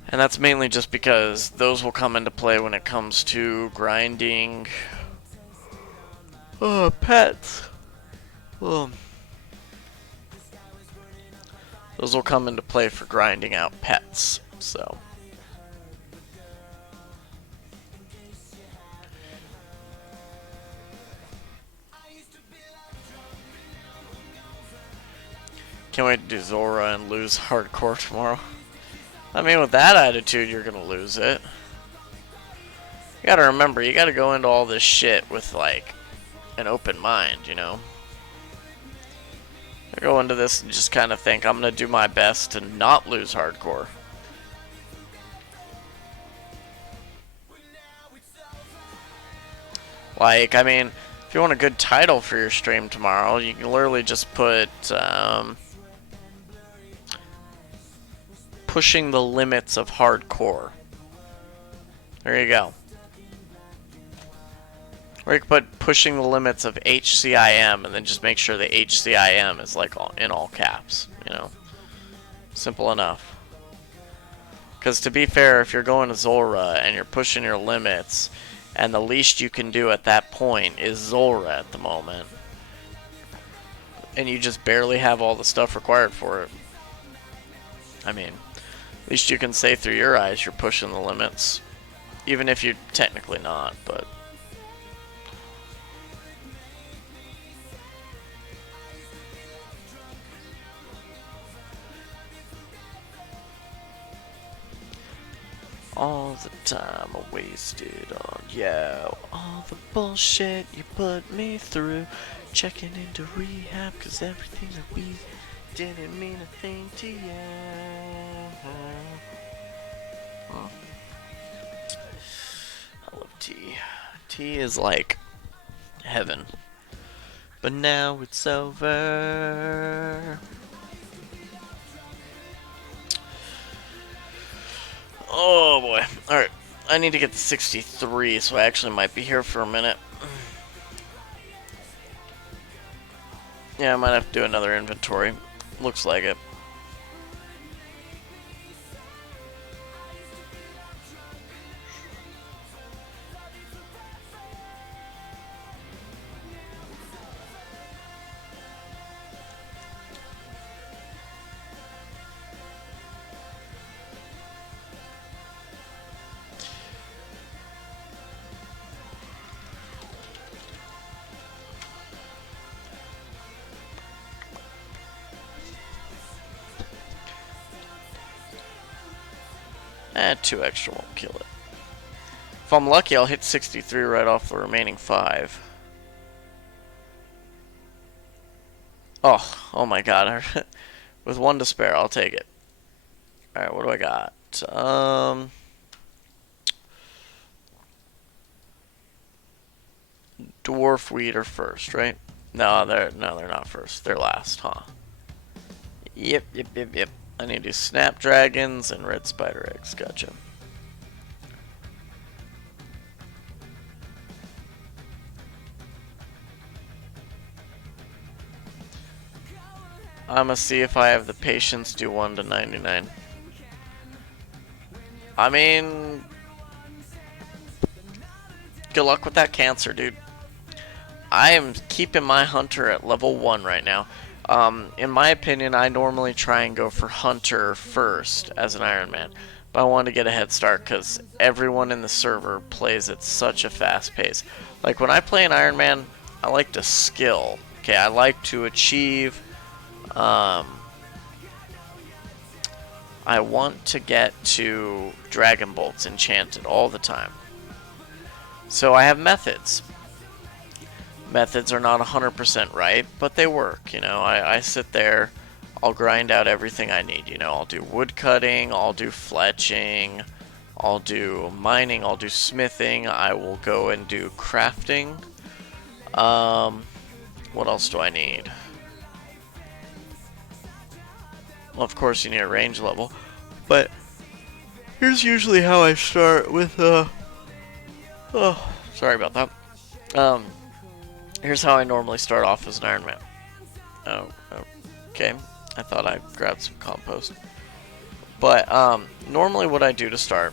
And that's mainly just because those will come into play when it comes to grinding pets. Those will come into play for grinding out pets, so... Can't wait to do Zora and lose hardcore tomorrow. I mean, with that attitude, you're gonna lose it. You gotta remember, you gotta go into all this shit with, like, an open mind, you know? I go into this and just kind of think, I'm gonna do my best to not lose hardcore. Like, I mean, if you want a good title for your stream tomorrow, you can literally just put, pushing the limits of hardcore. There you go. Or you could put pushing the limits of HCIM and then just make sure the HCIM is like in all caps, you know. Simple enough. Because to be fair, if you're going to Zora and you're pushing your limits and the least you can do at that point is Zora at the moment, and you just barely have all the stuff required for it, I mean, at least you can say through your eyes you're pushing the limits. Even if you're technically not, but... All the time I wasted on you. All the bullshit you put me through. Checking into rehab, cause everything that we didn't mean a thing to you. I love tea. Tea is like heaven. But now it's over. Oh boy. Alright. I need to get to 63, so I actually might be here for a minute. Yeah, I might have to do another inventory. Looks like it. Eh, 2 extra won't kill it. If I'm lucky, I'll hit 63 right off the remaining 5. Oh my god. With 1 to spare, I'll take it. Alright, what do I got? Dwarf wheat are first, right? No, they're not first. They're last, huh? Yep. I need to snapdragons and red spider eggs. Gotcha. I'm gonna see if I have the patience do 1 to 99. I mean, good luck with that cancer, dude. I am keeping my hunter at level 1 right now. In my opinion, I normally try and go for hunter first as an Iron Man. But I wanted to get a head start because everyone in the server plays at such a fast pace. Like when I play an Iron Man, I like to skill. Okay, I like to achieve. I want to get to Dragon Bolts enchanted all the time. So I have methods. Methods are not 100% right, but they work. You know, I sit there, I'll grind out everything I need. You know, I'll do wood cutting, I'll do fletching, I'll do mining, I'll do smithing, I will go and do crafting. What else do I need? Well, of course you need a range level, but here's usually how I start with, oh, sorry about that. Here's how I normally start off as an Iron Man. Oh, okay. I thought I grabbed some compost. But, normally what I do to start,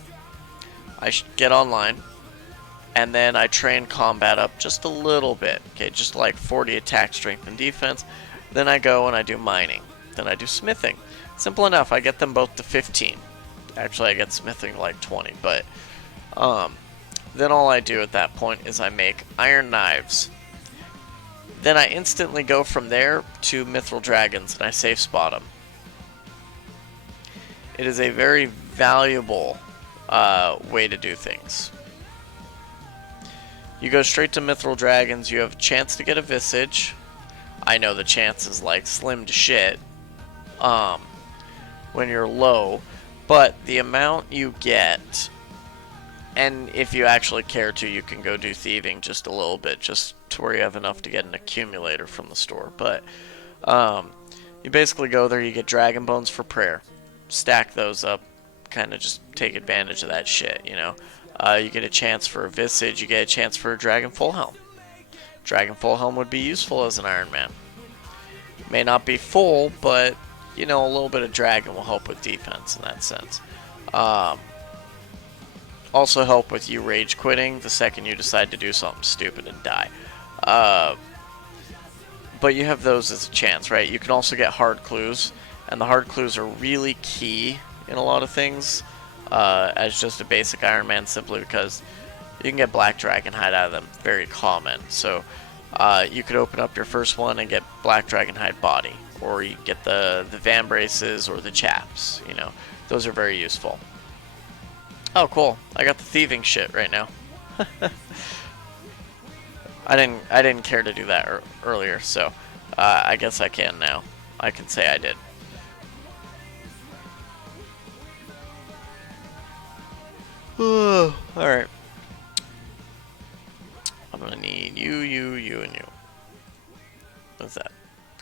I get online, and then I train combat up just a little bit. Okay, just like 40 attack, strength, and defense. Then I go and I do mining. Then I do smithing. Simple enough, I get them both to 15. Actually, I get smithing like 20, but, then all I do at that point is I make iron knives. Then I instantly go from there to Mithril Dragons, and I safe spot them. It is a very valuable way to do things. You go straight to Mithril Dragons, you have a chance to get a Visage. I know the chance is like slim to shit when you're low, but the amount you get, and if you actually care to, you can go do thieving just a little bit, just to where you have enough to get an accumulator from the store. But you basically go there, you get dragon bones for prayer, stack those up, kind of just take advantage of that shit, you know. You get a chance for a Visage, you get a chance for a Dragon Full Helm. Dragon Full Helm would be useful as an Iron Man. May not be full, but you know, a little bit of dragon will help with defense in that sense. Also help with you rage quitting the second you decide to do something stupid and die. But you have those as a chance, right? You can also get hard clues, and the hard clues are really key in a lot of things as just a basic Iron Man, simply because you can get black dragon hide out of them, very common. So you could open up your first one and get black dragon hide body, or you get the vambraces or the chaps, you know. Those are very useful. Oh, cool. I got the thieving shit right now. I didn't care to do that earlier, so I guess I can now. I can say I did. Alright. I'm gonna need you, and you. What's that?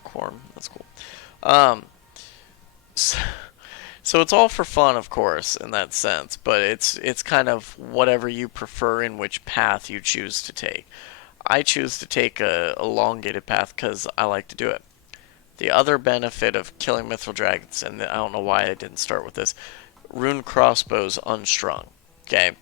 Corn. That's cool. So it's all for fun, of course, in that sense, but it's kind of whatever you prefer in which path you choose to take. I choose to take a elongated path because I like to do it. The other benefit of killing Mithril Dragons, and I don't know why I didn't start with this, rune crossbows unstrung. Okay.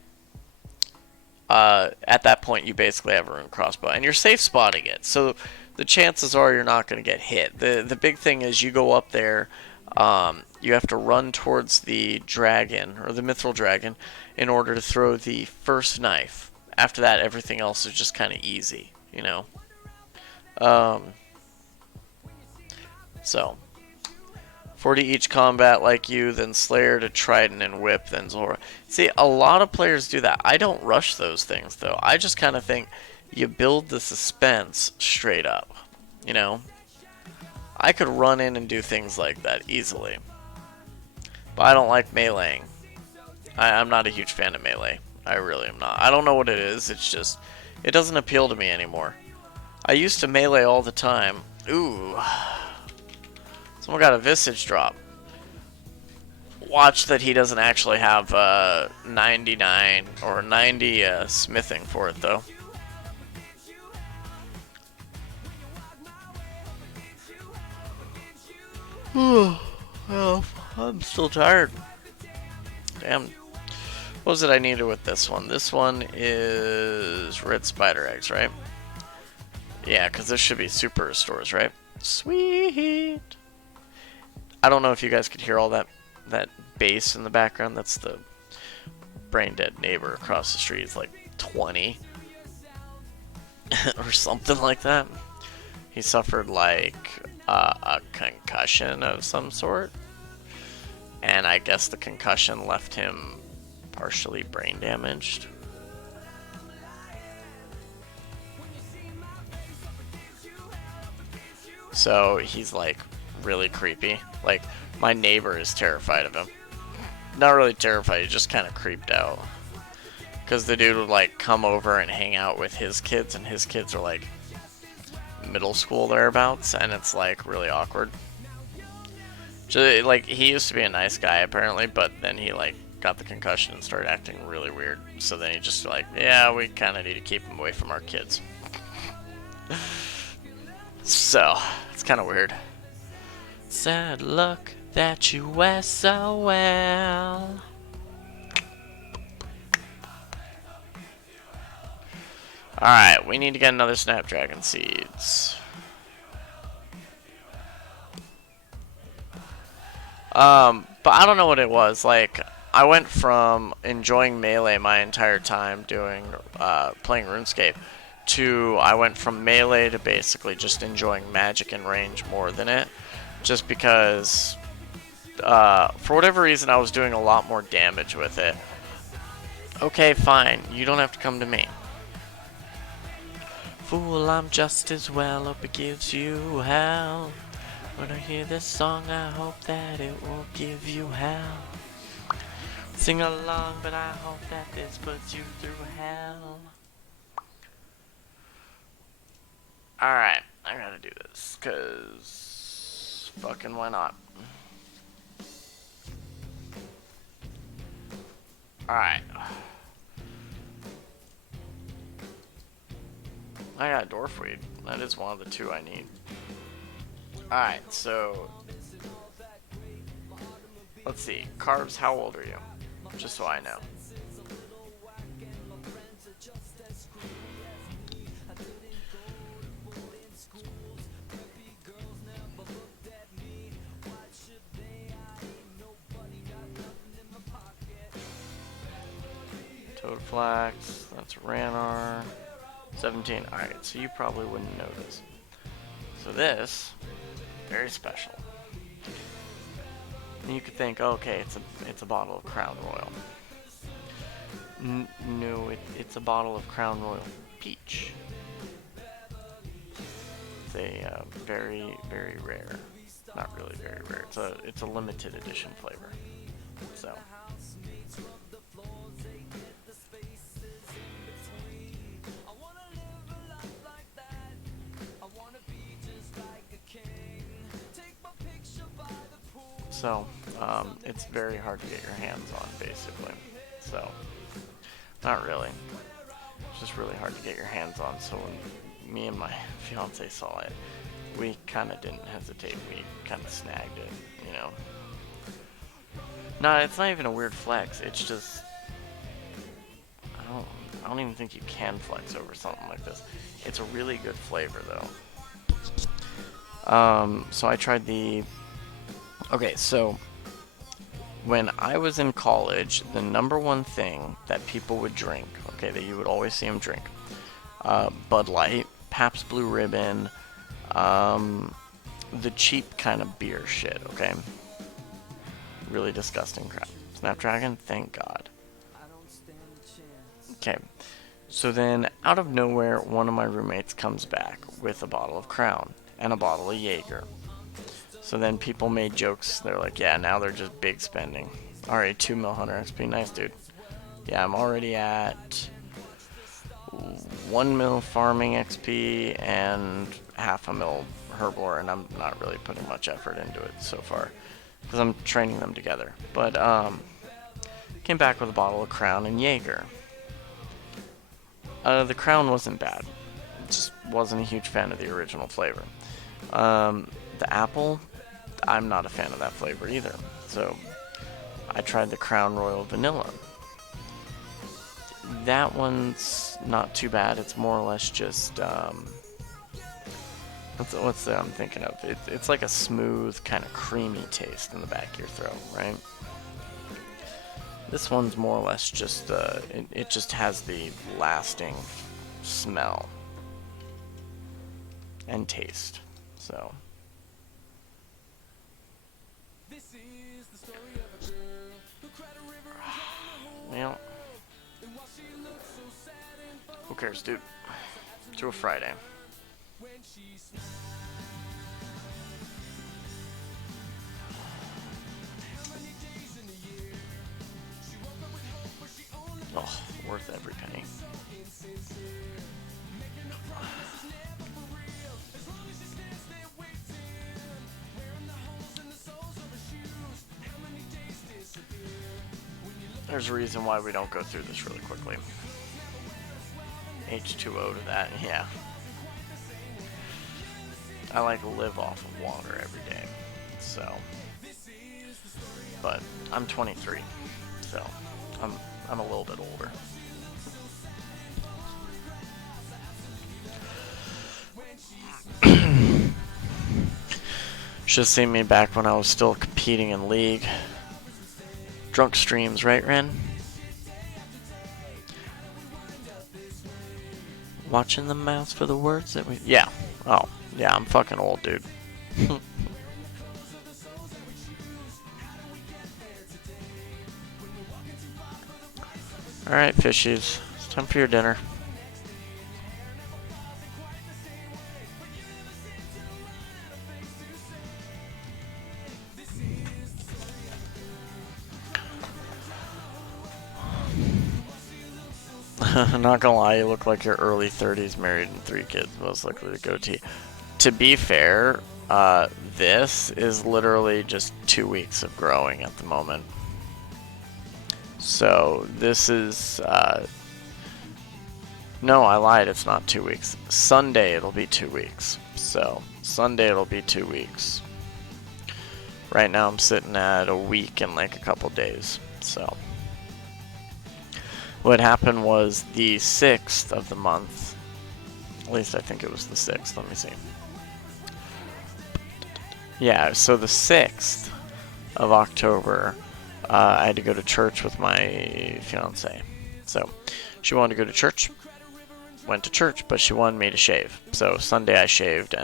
At that point, you basically have a rune crossbow, and you're safe spotting it. So the chances are you're not going to get hit. The big thing is you go up there, you have to run towards the dragon, or the Mithril Dragon, in order to throw the first knife. After that, everything else is just kind of easy, you know. So 40 each combat like you, then Slayer to Trident and Whip, then Zora. See, a lot of players do that. I don't rush those things, though. I just kind of think you build the suspense straight up. You know? I could run in and do things like that easily. But I don't like meleeing. I'm not a huge fan of melee. I really am not. I don't know what it is. It's just, it doesn't appeal to me anymore. I used to melee all the time. Ooh. Someone got a Visage drop. Watch that he doesn't actually have 99 or 90 smithing for it, though. Well, I'm still tired. Damn. What was it I needed with this one? This one is red spider eggs, right? Yeah, because this should be super restores, right? Sweet. I don't know if you guys could hear all that bass in the background. That's the brain dead neighbor across the street. He's like 20 or something like that. He suffered like a concussion of some sort, and I guess the concussion left him partially brain damaged. So he's like really creepy. Like, my neighbor is terrified of him. Not really terrified, he just kind of creeped out. Because the dude would like come over and hang out with his kids, and his kids are like middle school thereabouts, and it's like really awkward. Just, like, he used to be a nice guy apparently, but then he like got the concussion and started acting really weird. So then he just like, yeah, we kind of need to keep him away from our kids. So, it's kind of weird. Sad luck that you wear so well. Alright, we need to get another Snapdragon Seeds. But I don't know what it was. Like, I went from enjoying Melee my entire time doing, playing Runescape, to I went from Melee to basically just enjoying Magic and range more than it. Just because, for whatever reason, I was doing a lot more damage with it. Okay, fine. You don't have to come to me. Fool, I'm just as well. Hope it gives you hell. When I hear this song, I hope that it will give you hell. Sing along, but I hope that this puts you through hell. Alright, I gotta do this, cause fucking why not? Alright. I got Dwarfweed. That is one of the two I need. Alright, so let's see. Carves, how old are you? Just so I know. Toadflax, that's Ranar. 17. Alright, so you probably wouldn't know this. So this, very special. And you could think, oh, okay, it's a bottle of Crown Royal. No, it's a bottle of Crown Royal Peach. It's a very, very rare. Not really very rare. It's a limited edition flavor. So. So, it's very hard to get your hands on, basically. So, not really. It's just really hard to get your hands on. So when me and my fiance saw it, we kind of didn't hesitate. We kind of snagged it, you know. No, it's not even a weird flex. It's just, I don't even think you can flex over something like this. It's a really good flavor, though. So I tried the. Okay, so when I was in college, the number one thing that people would drink, okay, that you would always see them drink, Bud Light, Pabst Blue Ribbon, the cheap kind of beer shit, okay? really disgusting crap. Snapdragon, thank God. Okay, so then out of nowhere, one of my roommates comes back with a bottle of Crown and a bottle of Jaeger. So then people made jokes. They're like, yeah, now they're just big spending. Alright, 2 mil Hunter XP, nice dude. Yeah, I'm already at 1 mil farming XP and half a mil Herblore, and I'm not really putting much effort into it so far because I'm training them together. But came back with a bottle of Crown and Jaeger. The Crown wasn't bad. Just wasn't a huge fan of the original flavor. The apple, I'm not a fan of that flavor either. So I tried the Crown Royal Vanilla. That one's not too bad. It's more or less just what's the I'm thinking of? It's like a smooth, kind of creamy taste in the back of your throat, right? This one's more or less just it just has the lasting smell and taste. So well, who cares, dude? To a Friday. Oh, worth every penny. There's a reason why we don't go through this really quickly. H2O to that, yeah. I like live off of water every day, so. But I'm 23, so I'm a little bit older. Should have seen me back when I was still competing in League. Drunk streams, right, Ren? Watching the mouths for the words that we... Yeah. Oh, yeah, I'm fucking old, dude. Alright, fishies. It's time for your dinner. Not gonna lie, you look like you're early 30s, married and 3 kids, most likely to goatee. To be fair, this is literally just 2 weeks of growing at the moment. So this is, no, I lied, it's not 2 weeks. Sunday it'll be 2 weeks. So, Sunday it'll be 2 weeks. Right now I'm sitting at a week and like a couple days, so. What happened was the 6th of the month, at least I think it was the 6th, let me see. Yeah, so the 6th of October, I had to go to church with my fiance. So, she wanted to go to church, went to church, but she wanted me to shave. So Sunday I shaved,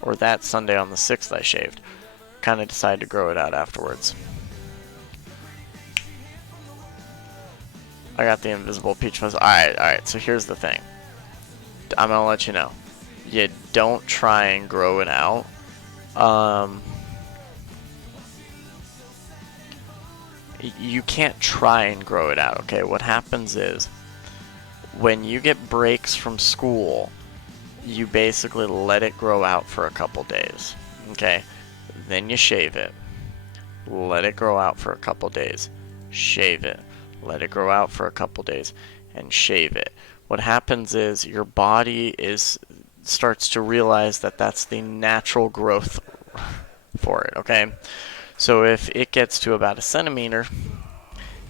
or that Sunday on the 6th I shaved. Kind of decided to grow it out afterwards. I got the invisible peach fuzz. Alright, so here's the thing. I'm gonna let you know. You don't try and grow it out. You can't try and grow it out, okay? What happens is, when you get breaks from school, you basically let it grow out for a couple days, okay? Then you shave it. Let it grow out for a couple days. Shave it. Let it grow out for a couple days and shave it. What happens is your body starts to realize that that's the natural growth for it, okay? So if it gets to about a centimeter,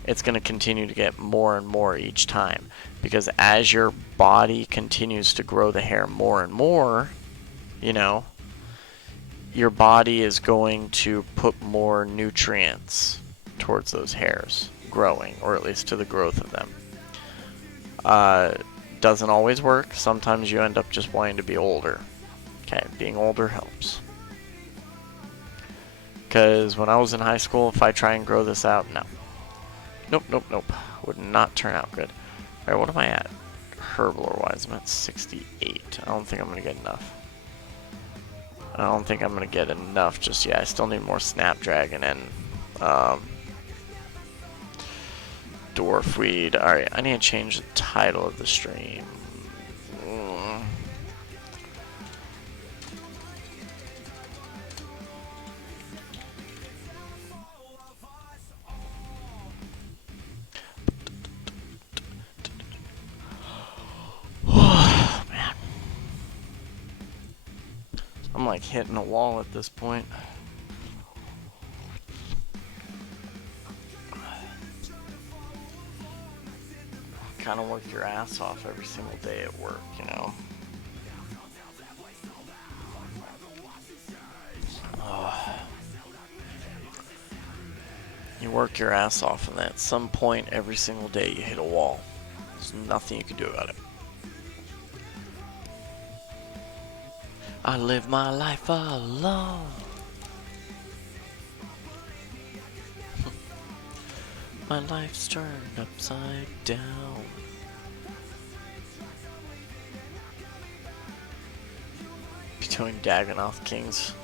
it's going to continue to get more and more each time, because as your body continues to grow the hair more and more, you know, your body is going to put more nutrients towards those hairs growing, or at least to the growth of them. Doesn't always work. Sometimes you end up just wanting to be older. Okay, being older helps. Because when I was in high school, if I try and grow this out, no. Nope, nope, nope. Would not turn out good. Alright, what am I at? Herblore-wise, I'm at 68. I don't think I'm going to get enough. I don't think I'm going to get enough just yet. I still need more Snapdragon and Dwarfweed. Alright, I need to change the title of the stream. Man. I'm like hitting a wall at this point. Kind of work your ass off every single day at work, you know? You work your ass off, and then at some point every single day you hit a wall. There's nothing you can do about it. I live my life alone. My life's turned upside down. Between Dagonoth Kings.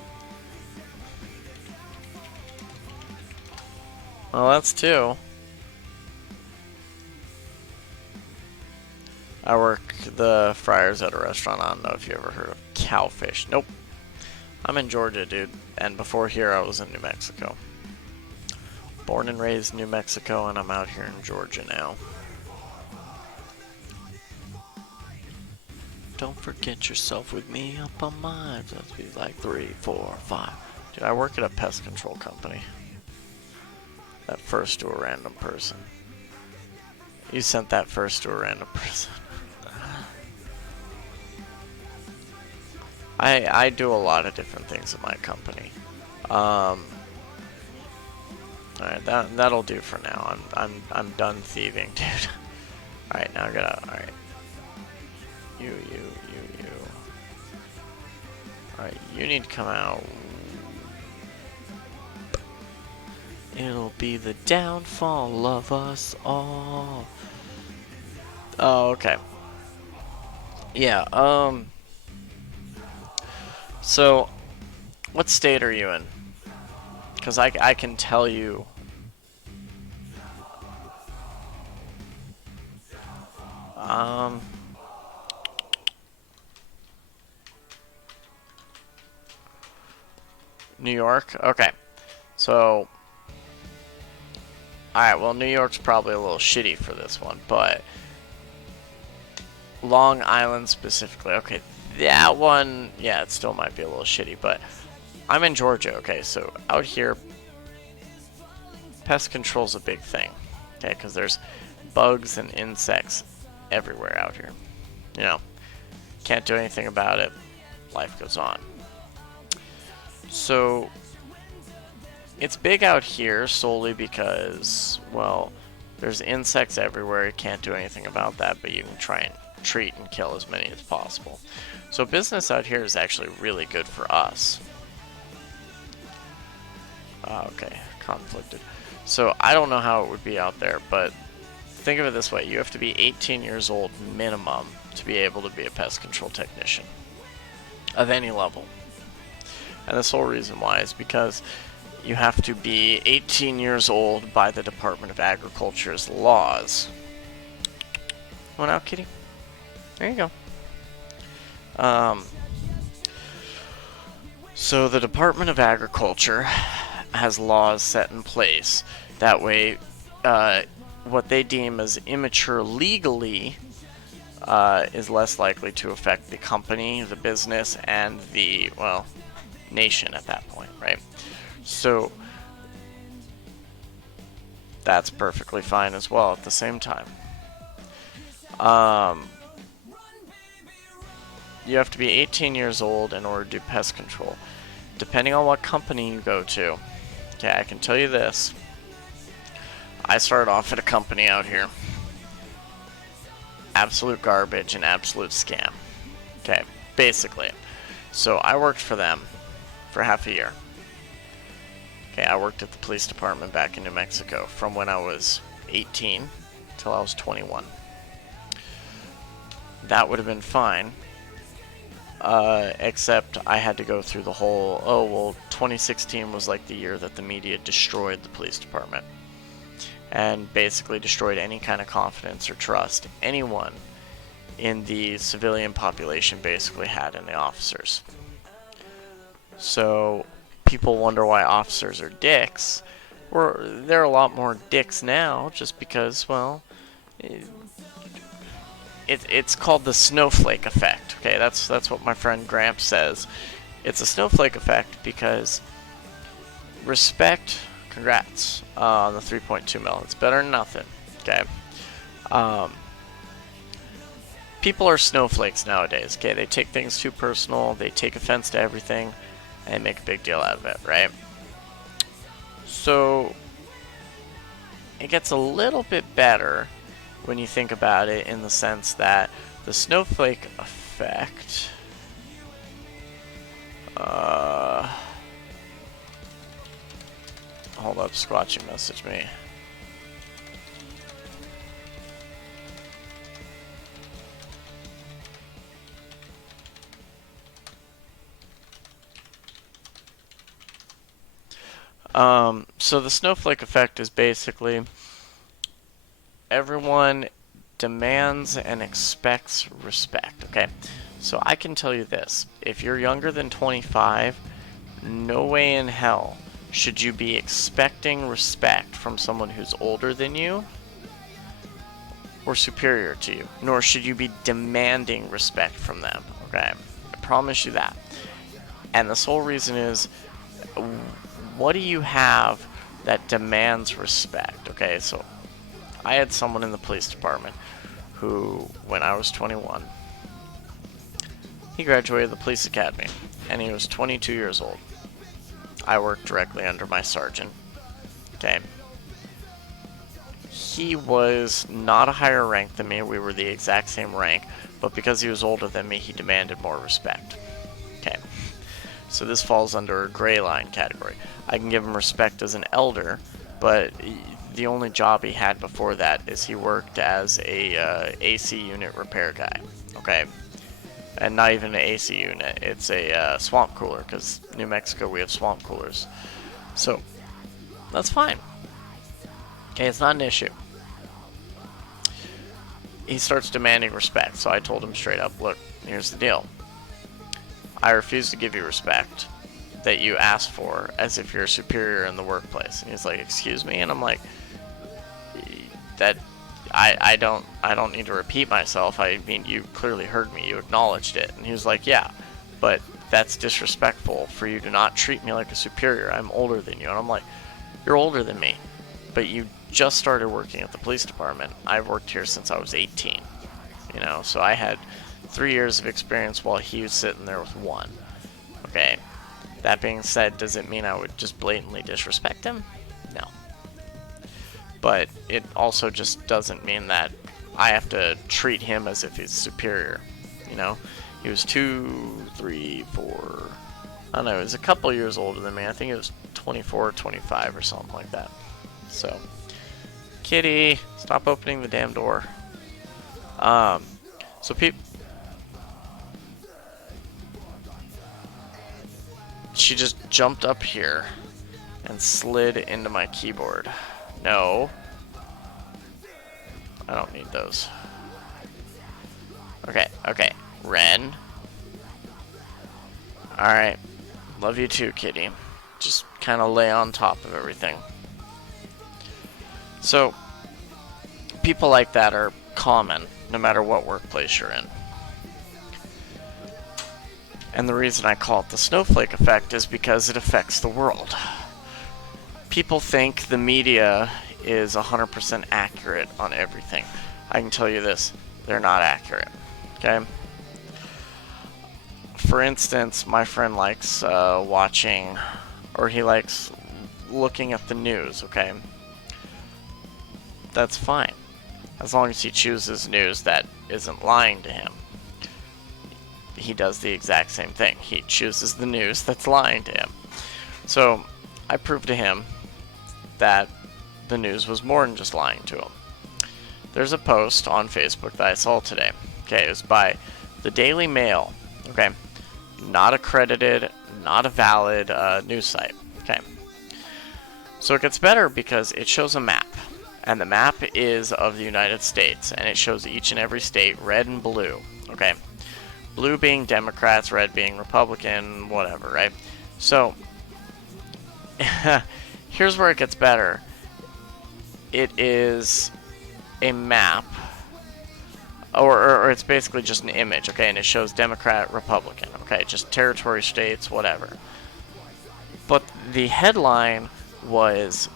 Well, that's two. I work the fryers at a restaurant. I don't know if you ever heard of Cowfish. Nope. I'm in Georgia, dude. And before here, I was in New Mexico. Born and raised New Mexico, and I'm out here in Georgia now. Don't forget yourself with me up on mine. Let's be like 3, 4, 5. Dude, I work at a pest control company. That first to a random person. You sent that first to a random person. I do a lot of different things at my company. Alright, that'll do for now. I'm done thieving, dude. Alright, now I gotta. Alright. You. Alright, you need to come out. It'll be the downfall of us all. Oh, okay. Yeah, so, what state are you in? Because I can tell you. New York? Okay. So, alright, well, New York's probably a little shitty for this one, but Long Island specifically. Okay, that one, yeah, it still might be a little shitty, but I'm in Georgia, okay, so out here, pest control's a big thing, okay, because there's bugs and insects everywhere out here. You know, can't do anything about it, life goes on. So, it's big out here solely because, well, there's insects everywhere, you can't do anything about that, but you can try and treat and kill as many as possible. So business out here is actually really good for us. Okay, conflicted. So I don't know how it would be out there, but think of it this way. You have to be 18 years old minimum to be able to be a pest control technician of any level. And the sole reason why is because you have to be 18 years old by the Department of Agriculture's laws. Come on out, kitty. There you go. So the Department of Agriculture has laws set in place. That way, what they deem as immature legally is less likely to affect the company, the business, and the, well, nation at that point, right? So that's perfectly fine as well at the same time. You have to be 18 years old in order to do pest control. Depending on what company you go to. Okay, I can tell you this. I started off at a company out here. Absolute garbage and absolute scam. Okay, basically. So I worked for them for half a year. Okay, I worked at the police department back in New Mexico from when I was 18 till I was 21. That would have been fine, except I had to go through the whole, oh, well, 2016 was like the year that the media destroyed the police department and basically destroyed any kind of confidence or trust anyone in the civilian population basically had in the officers. So people wonder why officers are dicks. They're a lot more dicks now just because, well, it's called the snowflake effect. Okay, that's what my friend Gramps says. It's a snowflake effect because respect, congrats on the 3.2 mil. It's better than nothing. Okay. People are snowflakes nowadays. Okay, they take things too personal. They take offense to everything, and make a big deal out of it, right? So it gets a little bit better when you think about it, in the sense that the snowflake effect hold up, Squatchy message me. So the snowflake effect is basically everyone demands and expects respect, okay? So I can tell you this. If you're younger than 25, no way in hell should you be expecting respect from someone who's older than you or superior to you, nor should you be demanding respect from them, okay? I promise you that. And the sole reason is, what do you have that demands respect? Okay, so I had someone in the police department who, when I was 21, he graduated the police academy, and he was 22 years old. I worked directly under my sergeant. Okay. He was not a higher rank than me. We were the exact same rank, but because he was older than me, he demanded more respect. Okay. So this falls under a gray line category. I can give him respect as an elder, but the only job he had before that is he worked as a AC unit repair guy. Okay. And not even an AC unit, it's a swamp cooler, because New Mexico we have swamp coolers. So, that's fine. Okay, it's not an issue. He starts demanding respect, so I told him straight up, look, here's the deal. I refuse to give you respect that you asked for as if you're superior in the workplace. And he's like, excuse me? And I'm like, that... I don't need to repeat myself. I mean, you clearly heard me. You acknowledged it. And he was like, yeah, but that's disrespectful for you to not treat me like a superior. I'm older than you. And I'm like, you're older than me, but you just started working at the police department. I've worked here since I was 18, you know, so I had 3 years of experience while he was sitting there with 1. Okay. That being said, does it mean I would just blatantly disrespect him? No. But it also just doesn't mean that I have to treat him as if he's superior, you know? He was 2, 3, 4, I don't know, he was a couple years older than me. I think it was 24 or 25 or something like that. So, kitty, stop opening the damn door. So she just jumped up here and slid into my keyboard. No. I don't need those. Okay, okay. Ren. Alright. Love you too, kitty. Just kind of lay on top of everything. So, people like that are common, no matter what workplace you're in. And the reason I call it the snowflake effect is because it affects the world. People think the media is 100% accurate on everything. I can tell you this, they're not accurate, okay? For instance, my friend likes watching, or he likes looking at the news, okay? That's fine, as long as he chooses news that isn't lying to him. He does the exact same thing. He chooses the news that's lying to him. So, I proved to him that the news was more than just lying to him. There's a post on Facebook that I saw today. Okay, it was by the Daily Mail. Okay, not accredited, not a valid news site. Okay, so it gets better because it shows a map, and the map is of the United States, and it shows each and every state red and blue. Okay, blue being Democrats, red being Republican, whatever, right? So here's where it gets better. It is a map, or it's basically just an image, okay, and it shows Democrat, Republican, okay, just territory, states, whatever. But the headline was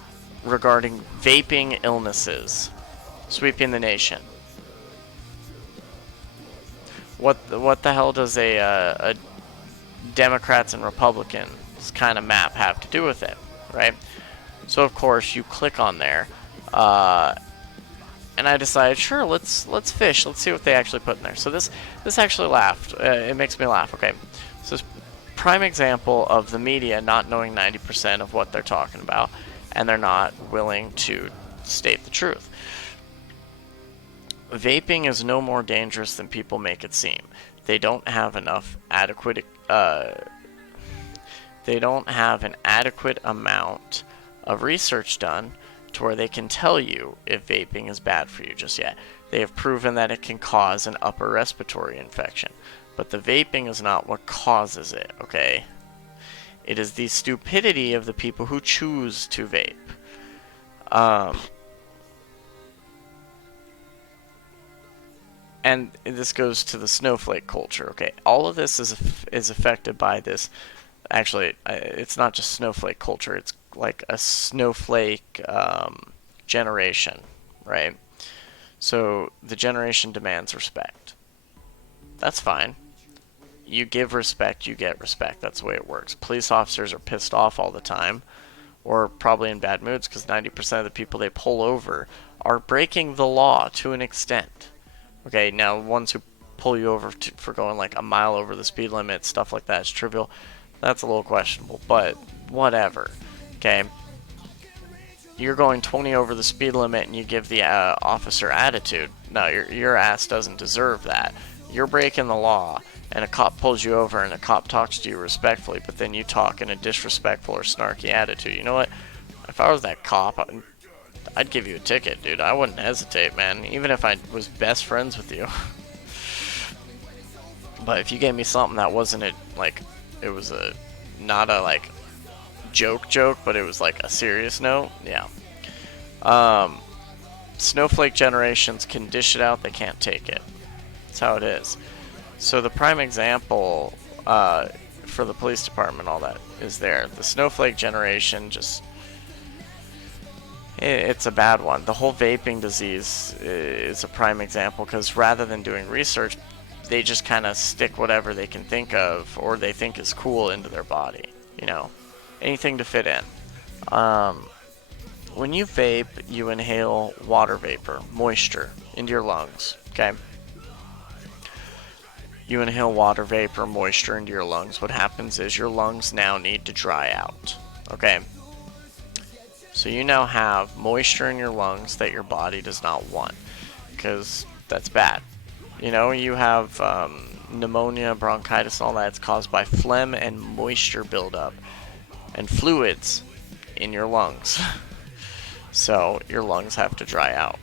regarding vaping illnesses sweeping the nation. What the hell does a Democrats and Republicans kind of map have to do with it, right? So of course you click on there, and I decided, sure, let's fish. Let's see what they actually put in there. So this actually laughed. It makes me laugh. Okay, so this prime example of the media not knowing 90% of what they're talking about, and they're not willing to state the truth. Vaping is no more dangerous than people make it seem. They don't have enough adequate. They don't have an adequate amount of research done to where they can tell you if vaping is bad for you just yet. They have proven that it can cause an upper respiratory infection, but the vaping is not what causes it, okay? It is the stupidity of the people who choose to vape. And this goes to the snowflake culture, okay? All of this is affected by this. Actually, it's not just snowflake culture, it's like a snowflake generation, right? So the generation demands respect. That's fine. You give respect, you get respect. That's the way it works. Police officers are pissed off all the time, or probably in bad moods, because 90% of the people they pull over are breaking the law to an extent. Okay, now ones who pull you over for going like a mile over the speed limit, stuff like that is trivial. That's a little questionable, but whatever. Okay, you're going 20 over the speed limit and you give the officer attitude. No, your ass doesn't deserve that. You're breaking the law, and a cop pulls you over and a cop talks to you respectfully, but then you talk in a disrespectful or snarky attitude. You know what? If I was that cop, I'd give you a ticket, dude. I wouldn't hesitate, man, even if I was best friends with you. But if you gave me something that wasn't it was not a like joke, but it was like a serious note, yeah. Snowflake generations can dish it out, they can't take it. That's how it is. So the prime example for the police department, all that is there. The snowflake generation just, it's a bad one. The whole vaping disease is a prime example, because rather than doing research, they just kind of stick whatever they can think of or they think is cool into their body, you know, anything to fit in. When you vape, you inhale water vapor, moisture, into your lungs, okay? You inhale water vapor, moisture into your lungs. What happens is your lungs now need to dry out, okay? So you now have moisture in your lungs that your body does not want, because that's bad. You know, you have pneumonia, bronchitis, and all that. It's caused by phlegm and moisture buildup and fluids in your lungs. So your lungs have to dry out.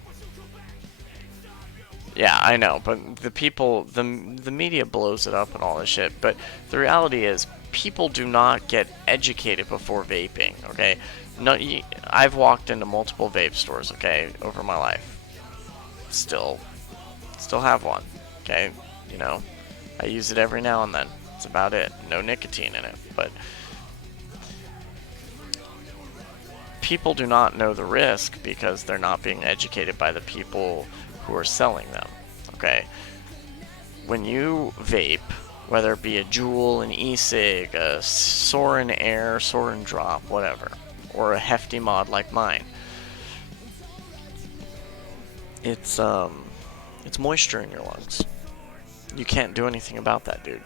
Yeah, I know, but the people, the media blows it up and all this shit. But the reality is, people do not get educated before vaping, okay? No, I've walked into multiple vape stores, okay, over my life. Still have one, okay? You know, I use it every now and then. That's about it. No nicotine in it, but people do not know the risk because they're not being educated by the people who are selling them, okay? When you vape, whether it be a Juul, an e-cig, a Soren Air, Soren Drop, whatever, or a hefty mod like mine, it's moisture in your lungs. You can't do anything about that, dude.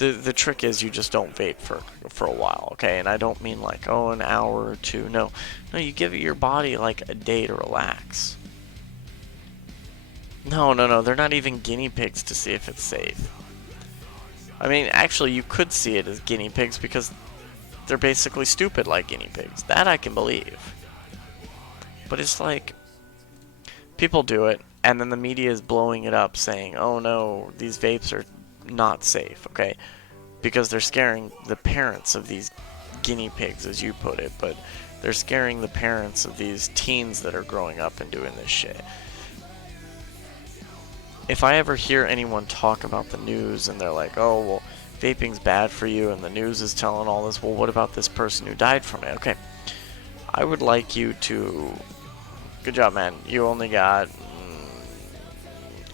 The trick is you just don't vape for a while, okay? And I don't mean like, oh, an hour or two. No, you give your body like a day to relax. No, they're not even guinea pigs to see if it's safe. I mean, actually, you could see it as guinea pigs because they're basically stupid like guinea pigs. That I can believe. But it's like, people do it, and then the media is blowing it up saying, oh no, these vapes are not safe, okay? Because they're scaring the parents of these guinea pigs, as you put it, but they're scaring the parents of these teens that are growing up and doing this shit. If I ever hear anyone talk about the news and they're like, oh, well, vaping's bad for you and the news is telling all this, well, what about this person who died from it? Okay, I would like you to... Good job, man. You only got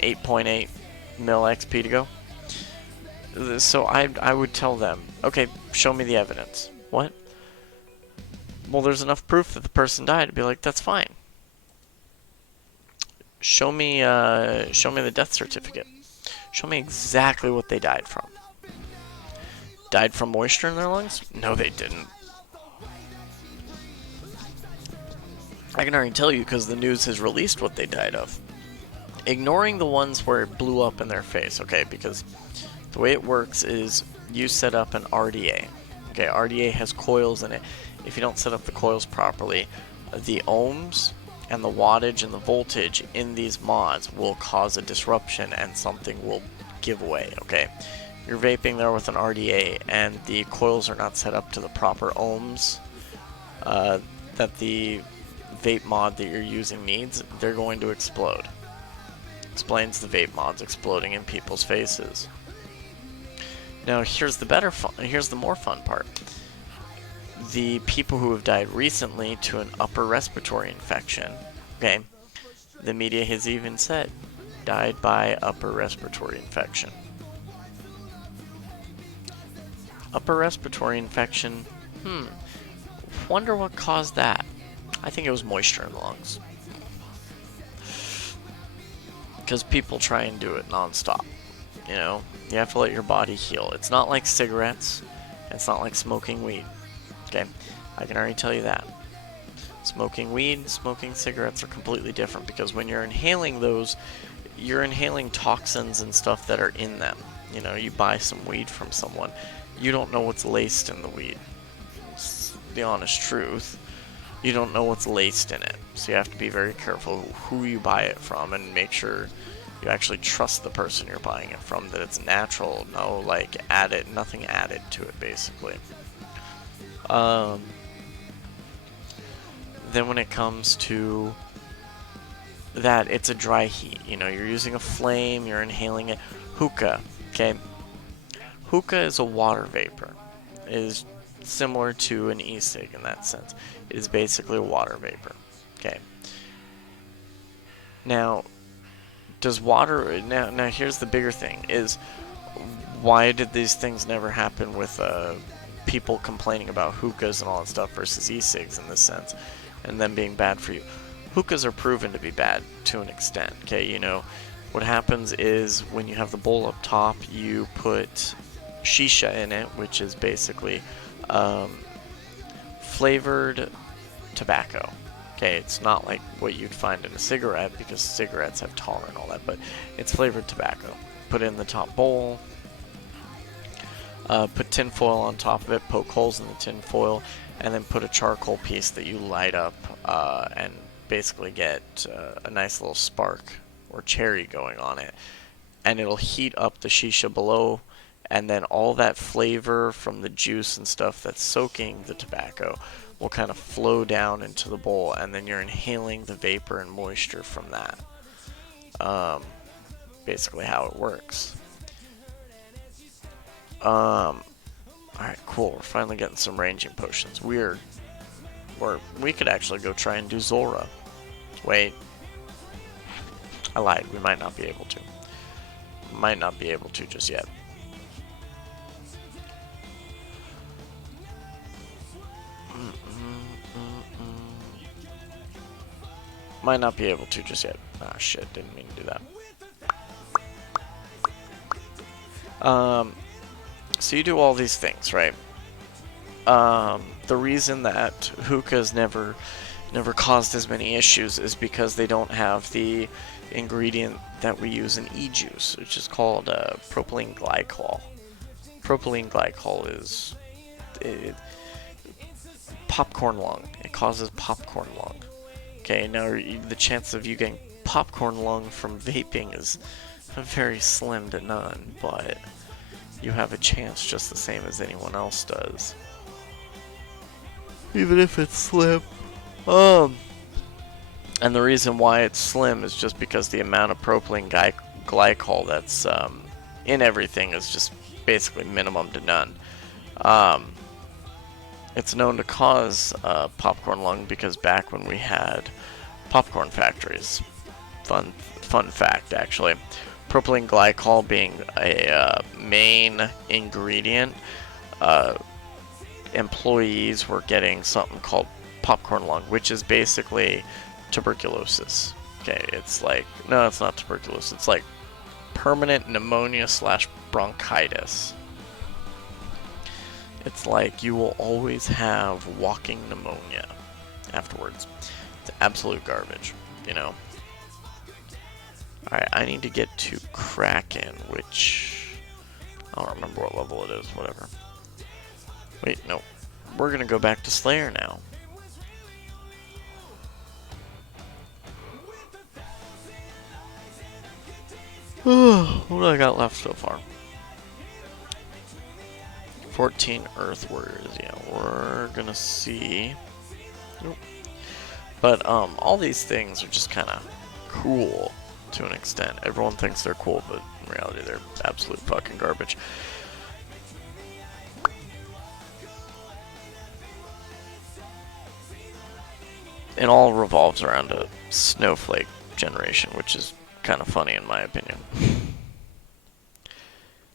8.8 mil XP to go. So I would tell them, okay, show me the evidence. What? Well, there's enough proof that the person died to be like, that's fine. Show me the death certificate. Show me exactly what they died from. Died from moisture in their lungs? No, they didn't. I can already tell you because the news has released what they died of. Ignoring the ones where it blew up in their face, okay? Because the way it works is you set up an RDA. Okay, RDA has coils in it. If you don't set up the coils properly, the ohms and the wattage and the voltage in these mods will cause a disruption and something will give away, okay? You're vaping there with an RDA and the coils are not set up to the proper ohms that the vape mod that you're using needs, they're going to explode. Explains the vape mods exploding in people's faces. Now here's the more fun part. The people who have died recently to an upper respiratory infection, okay, the media has even said, died by upper respiratory infection. Upper respiratory infection, wonder what caused that. I think it was moisture in the lungs. Because people try and do it non-stop, you know? You have to let your body heal. It's not like cigarettes. It's not like smoking weed. Okay? I can already tell you that. Smoking weed, smoking cigarettes are completely different because when you're inhaling those, you're inhaling toxins and stuff that are in them. You know, you buy some weed from someone. You don't know what's laced in the weed. It's the honest truth. You don't know what's laced in it. So you have to be very careful who you buy it from and make sure you actually trust the person you're buying it from, that it's natural, no like nothing added to it basically. Then when it comes to that, it's a dry heat. You know, you're using a flame, you're inhaling it. Hookah, okay? Hookah is a water vapor. It is similar to an e-cig in that sense. It is basically a water vapor. Okay. Now, does water... Now here's the bigger thing, is why did these things never happen with people complaining about hookahs and all that stuff versus e-cigs in this sense, and them being bad for you? Hookahs are proven to be bad to an extent, okay? You know, what happens is when you have the bowl up top, you put shisha in it, which is basically flavored tobacco. Okay, it's not like what you'd find in a cigarette because cigarettes have tar and all that, but it's flavored tobacco. Put it in the top bowl, put tin foil on top of it, poke holes in the tin foil, and then put a charcoal piece that you light up and basically get a nice little spark or cherry going on it. And it'll heat up the shisha below, and then all that flavor from the juice and stuff that's soaking the tobacco will kind of flow down into the bowl, and then you're inhaling the vapor and moisture from that. Basically how it works. Alright, cool. We're finally getting some ranging potions. Weird. Or we could actually go try and do Zora. Wait. I lied. We might not be able to. Might not be able to just yet. Might not be able to just yet. Ah, shit. Didn't mean to do that. So you do all these things, right? The reason that hookahs never caused as many issues is because they don't have the ingredient that we use in e-juice, which is called propylene glycol. Propylene glycol is popcorn lung. It causes popcorn lung. Okay, now the chance of you getting popcorn lung from vaping is very slim to none, but you have a chance just the same as anyone else does. Even if it's slim. And the reason why it's slim is just because the amount of propylene glycol that's in everything is just basically minimum to none. It's known to cause popcorn lung because back when we had popcorn factories, fun fact actually, propylene glycol being a main ingredient, employees were getting something called popcorn lung, which is basically tuberculosis. Okay, it's like, no, it's not tuberculosis, it's like permanent pneumonia / bronchitis. It's like you will always have walking pneumonia afterwards. It's absolute garbage, you know. Alright, I need to get to Kraken, which I don't remember what level it is, whatever. Wait, no. We're gonna go back to Slayer now. What do I got left so far? 14 Earth Warriors, yeah, we're gonna see. Nope. But all these things are just kind of cool to an extent. Everyone thinks they're cool, but in reality they're absolute fucking garbage. It all revolves around a snowflake generation, which is kind of funny in my opinion.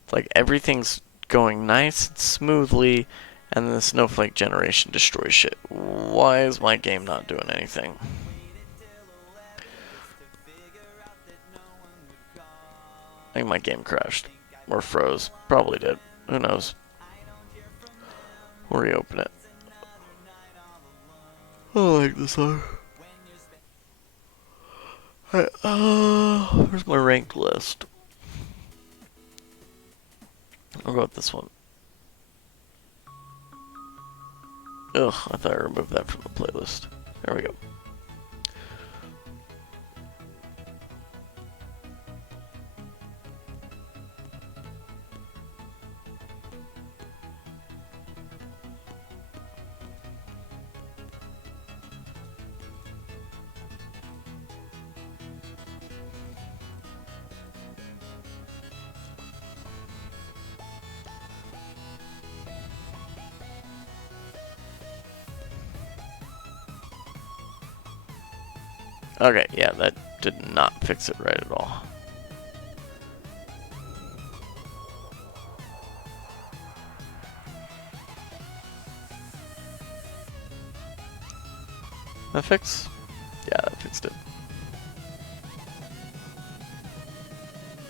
It's like everything's going nice and smoothly, and then the snowflake generation destroys shit. Why is my game not doing anything? I think my game crashed. Or froze. Probably did. Who knows? We'll reopen it. I like this song. Where's my ranked list? I'll go with this one. Ugh, I thought I removed that from the playlist. There we go. Okay, yeah, that did not fix it right at all. That fix? Yeah, that fixed it.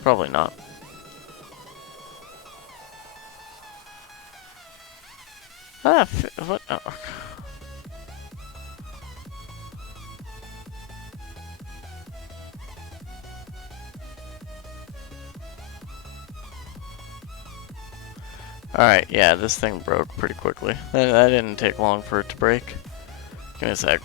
Probably not. Ah, what? Oh. Alright, yeah, this thing broke pretty quickly. That didn't take long for it to break. Give me a sec.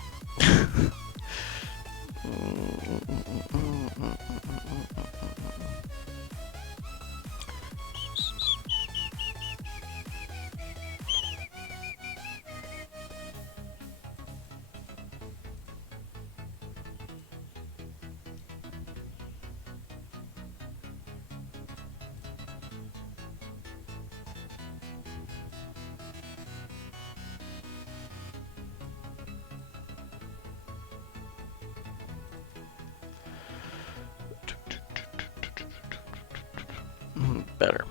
Better.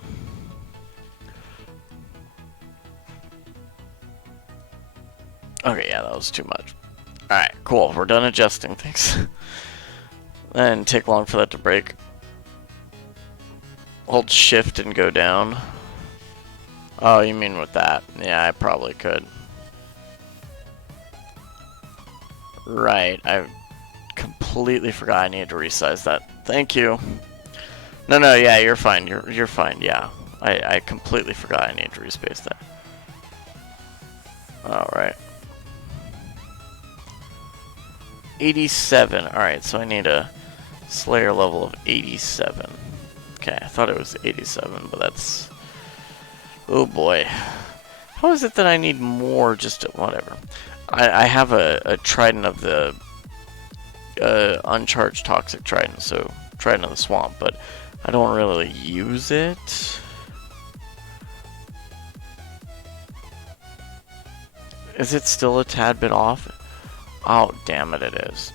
Okay, yeah, that was too much. Alright, cool. We're done adjusting things. That didn't take long for that to break. Hold shift and go down. Oh, you mean with that? Yeah, I probably could. Right, I completely forgot I needed to resize that. Thank you. No, no, yeah, you're fine. You're fine. Yeah, I completely forgot I needed to respace that. All right. 87. All right, so I need a Slayer level of 87. Okay, I thought it was 87, but that's... Oh boy. How is it that I need more just to... Whatever. I have a Trident of the... uncharged Toxic Trident, so Trident of the Swamp, but I don't really use it. Is it still a tad bit off? Oh, damn it, it is.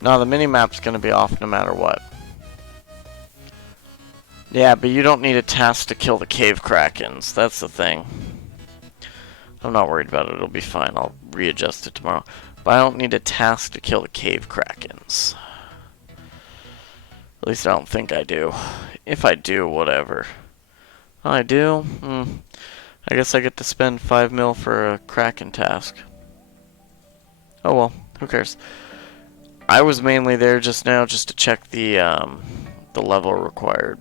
No, the mini-map's gonna be off no matter what. Yeah, but you don't need a task to kill the cave krakens. That's the thing. I'm not worried about it. It'll be fine. I'll readjust it tomorrow. But I don't need a task to kill the cave krakens. At least I don't think I do. If I do, whatever. I do? I guess I get to spend 5 mil for a kraken task. Oh well, who cares? I was mainly there just now just to check the level required.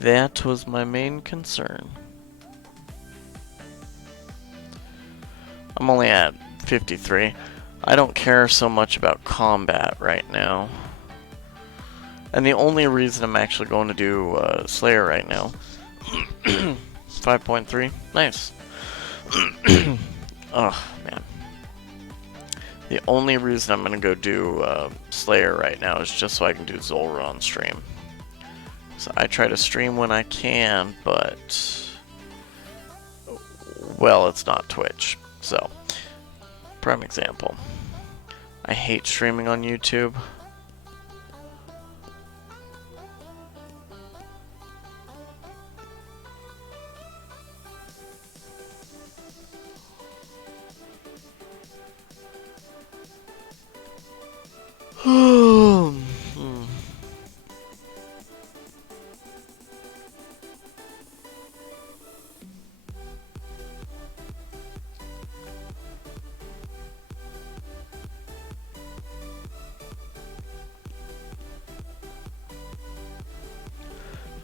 That was my main concern. I'm only at 53. I don't care so much about combat right now. And the only reason I'm actually going to do Slayer right now... 5.3? Nice. Oh, man. The only reason I'm going to go do Slayer right now is just so I can do Zulrah on stream. So I try to stream when I can, but... Well, it's not Twitch. So, prime example. I hate streaming on YouTube.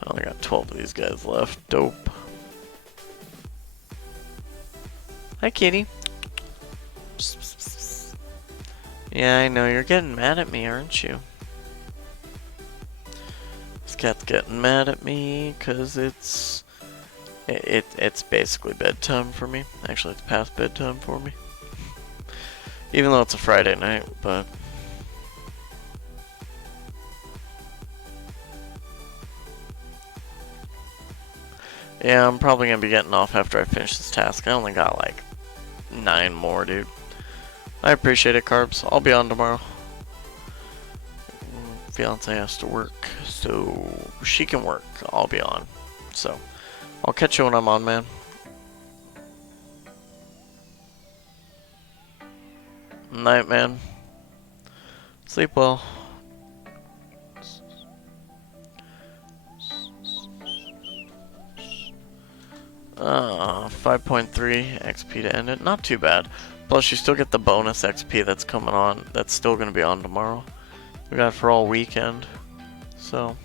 I only got 12 of these guys left. Dope. Hi, kitty. Yeah, I know. You're getting mad at me, aren't you? This cat's getting mad at me because it's basically bedtime for me. Actually, it's past bedtime for me. Even though it's a Friday night, but... Yeah, I'm probably going to be getting off after I finish this task. I only got like 9 more, dude. I appreciate it, Carbs. I'll be on tomorrow. Fiance has to work, so she can work. I'll be on. So, I'll catch you when I'm on, man. Night, man. Sleep well. 5.3 XP to end it. Not too bad. Plus, you still get the bonus XP that's coming on. That's still going to be on tomorrow. We got it for all weekend. So.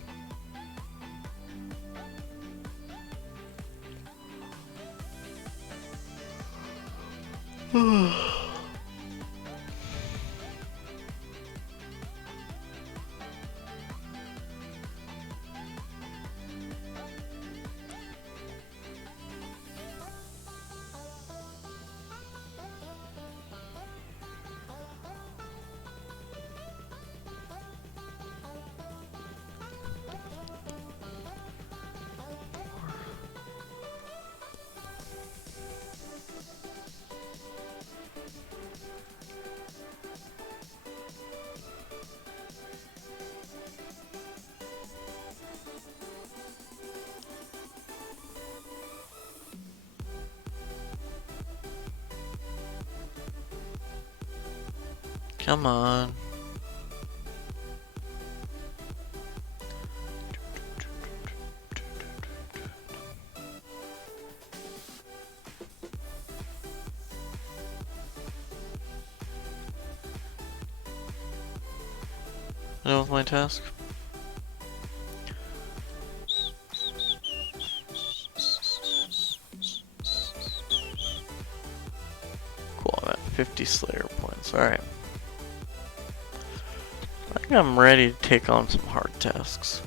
Come on. Done with my task? Cool, I'm at 50 Slayer points. Alright. I think I'm ready to take on some hard tasks.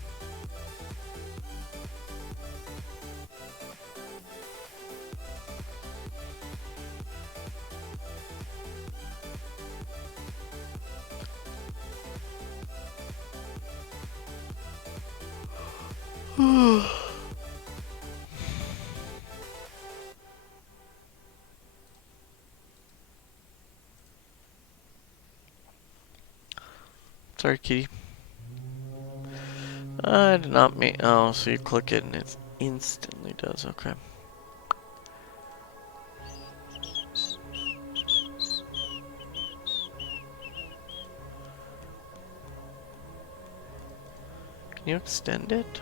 Sorry, kitty. I did not mean. Oh, so you click it and it instantly does. Okay. Can you extend it?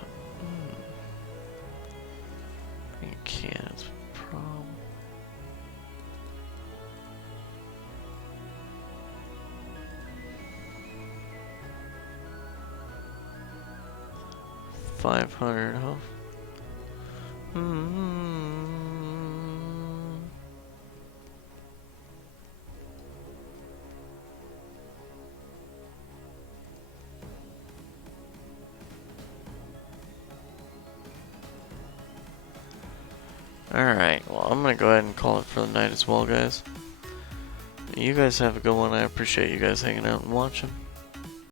You can't. It's a problem. $500, huh? Alright, well, I'm gonna go ahead and call it for the night as well, guys. You guys have a good one. I appreciate you guys hanging out and watching.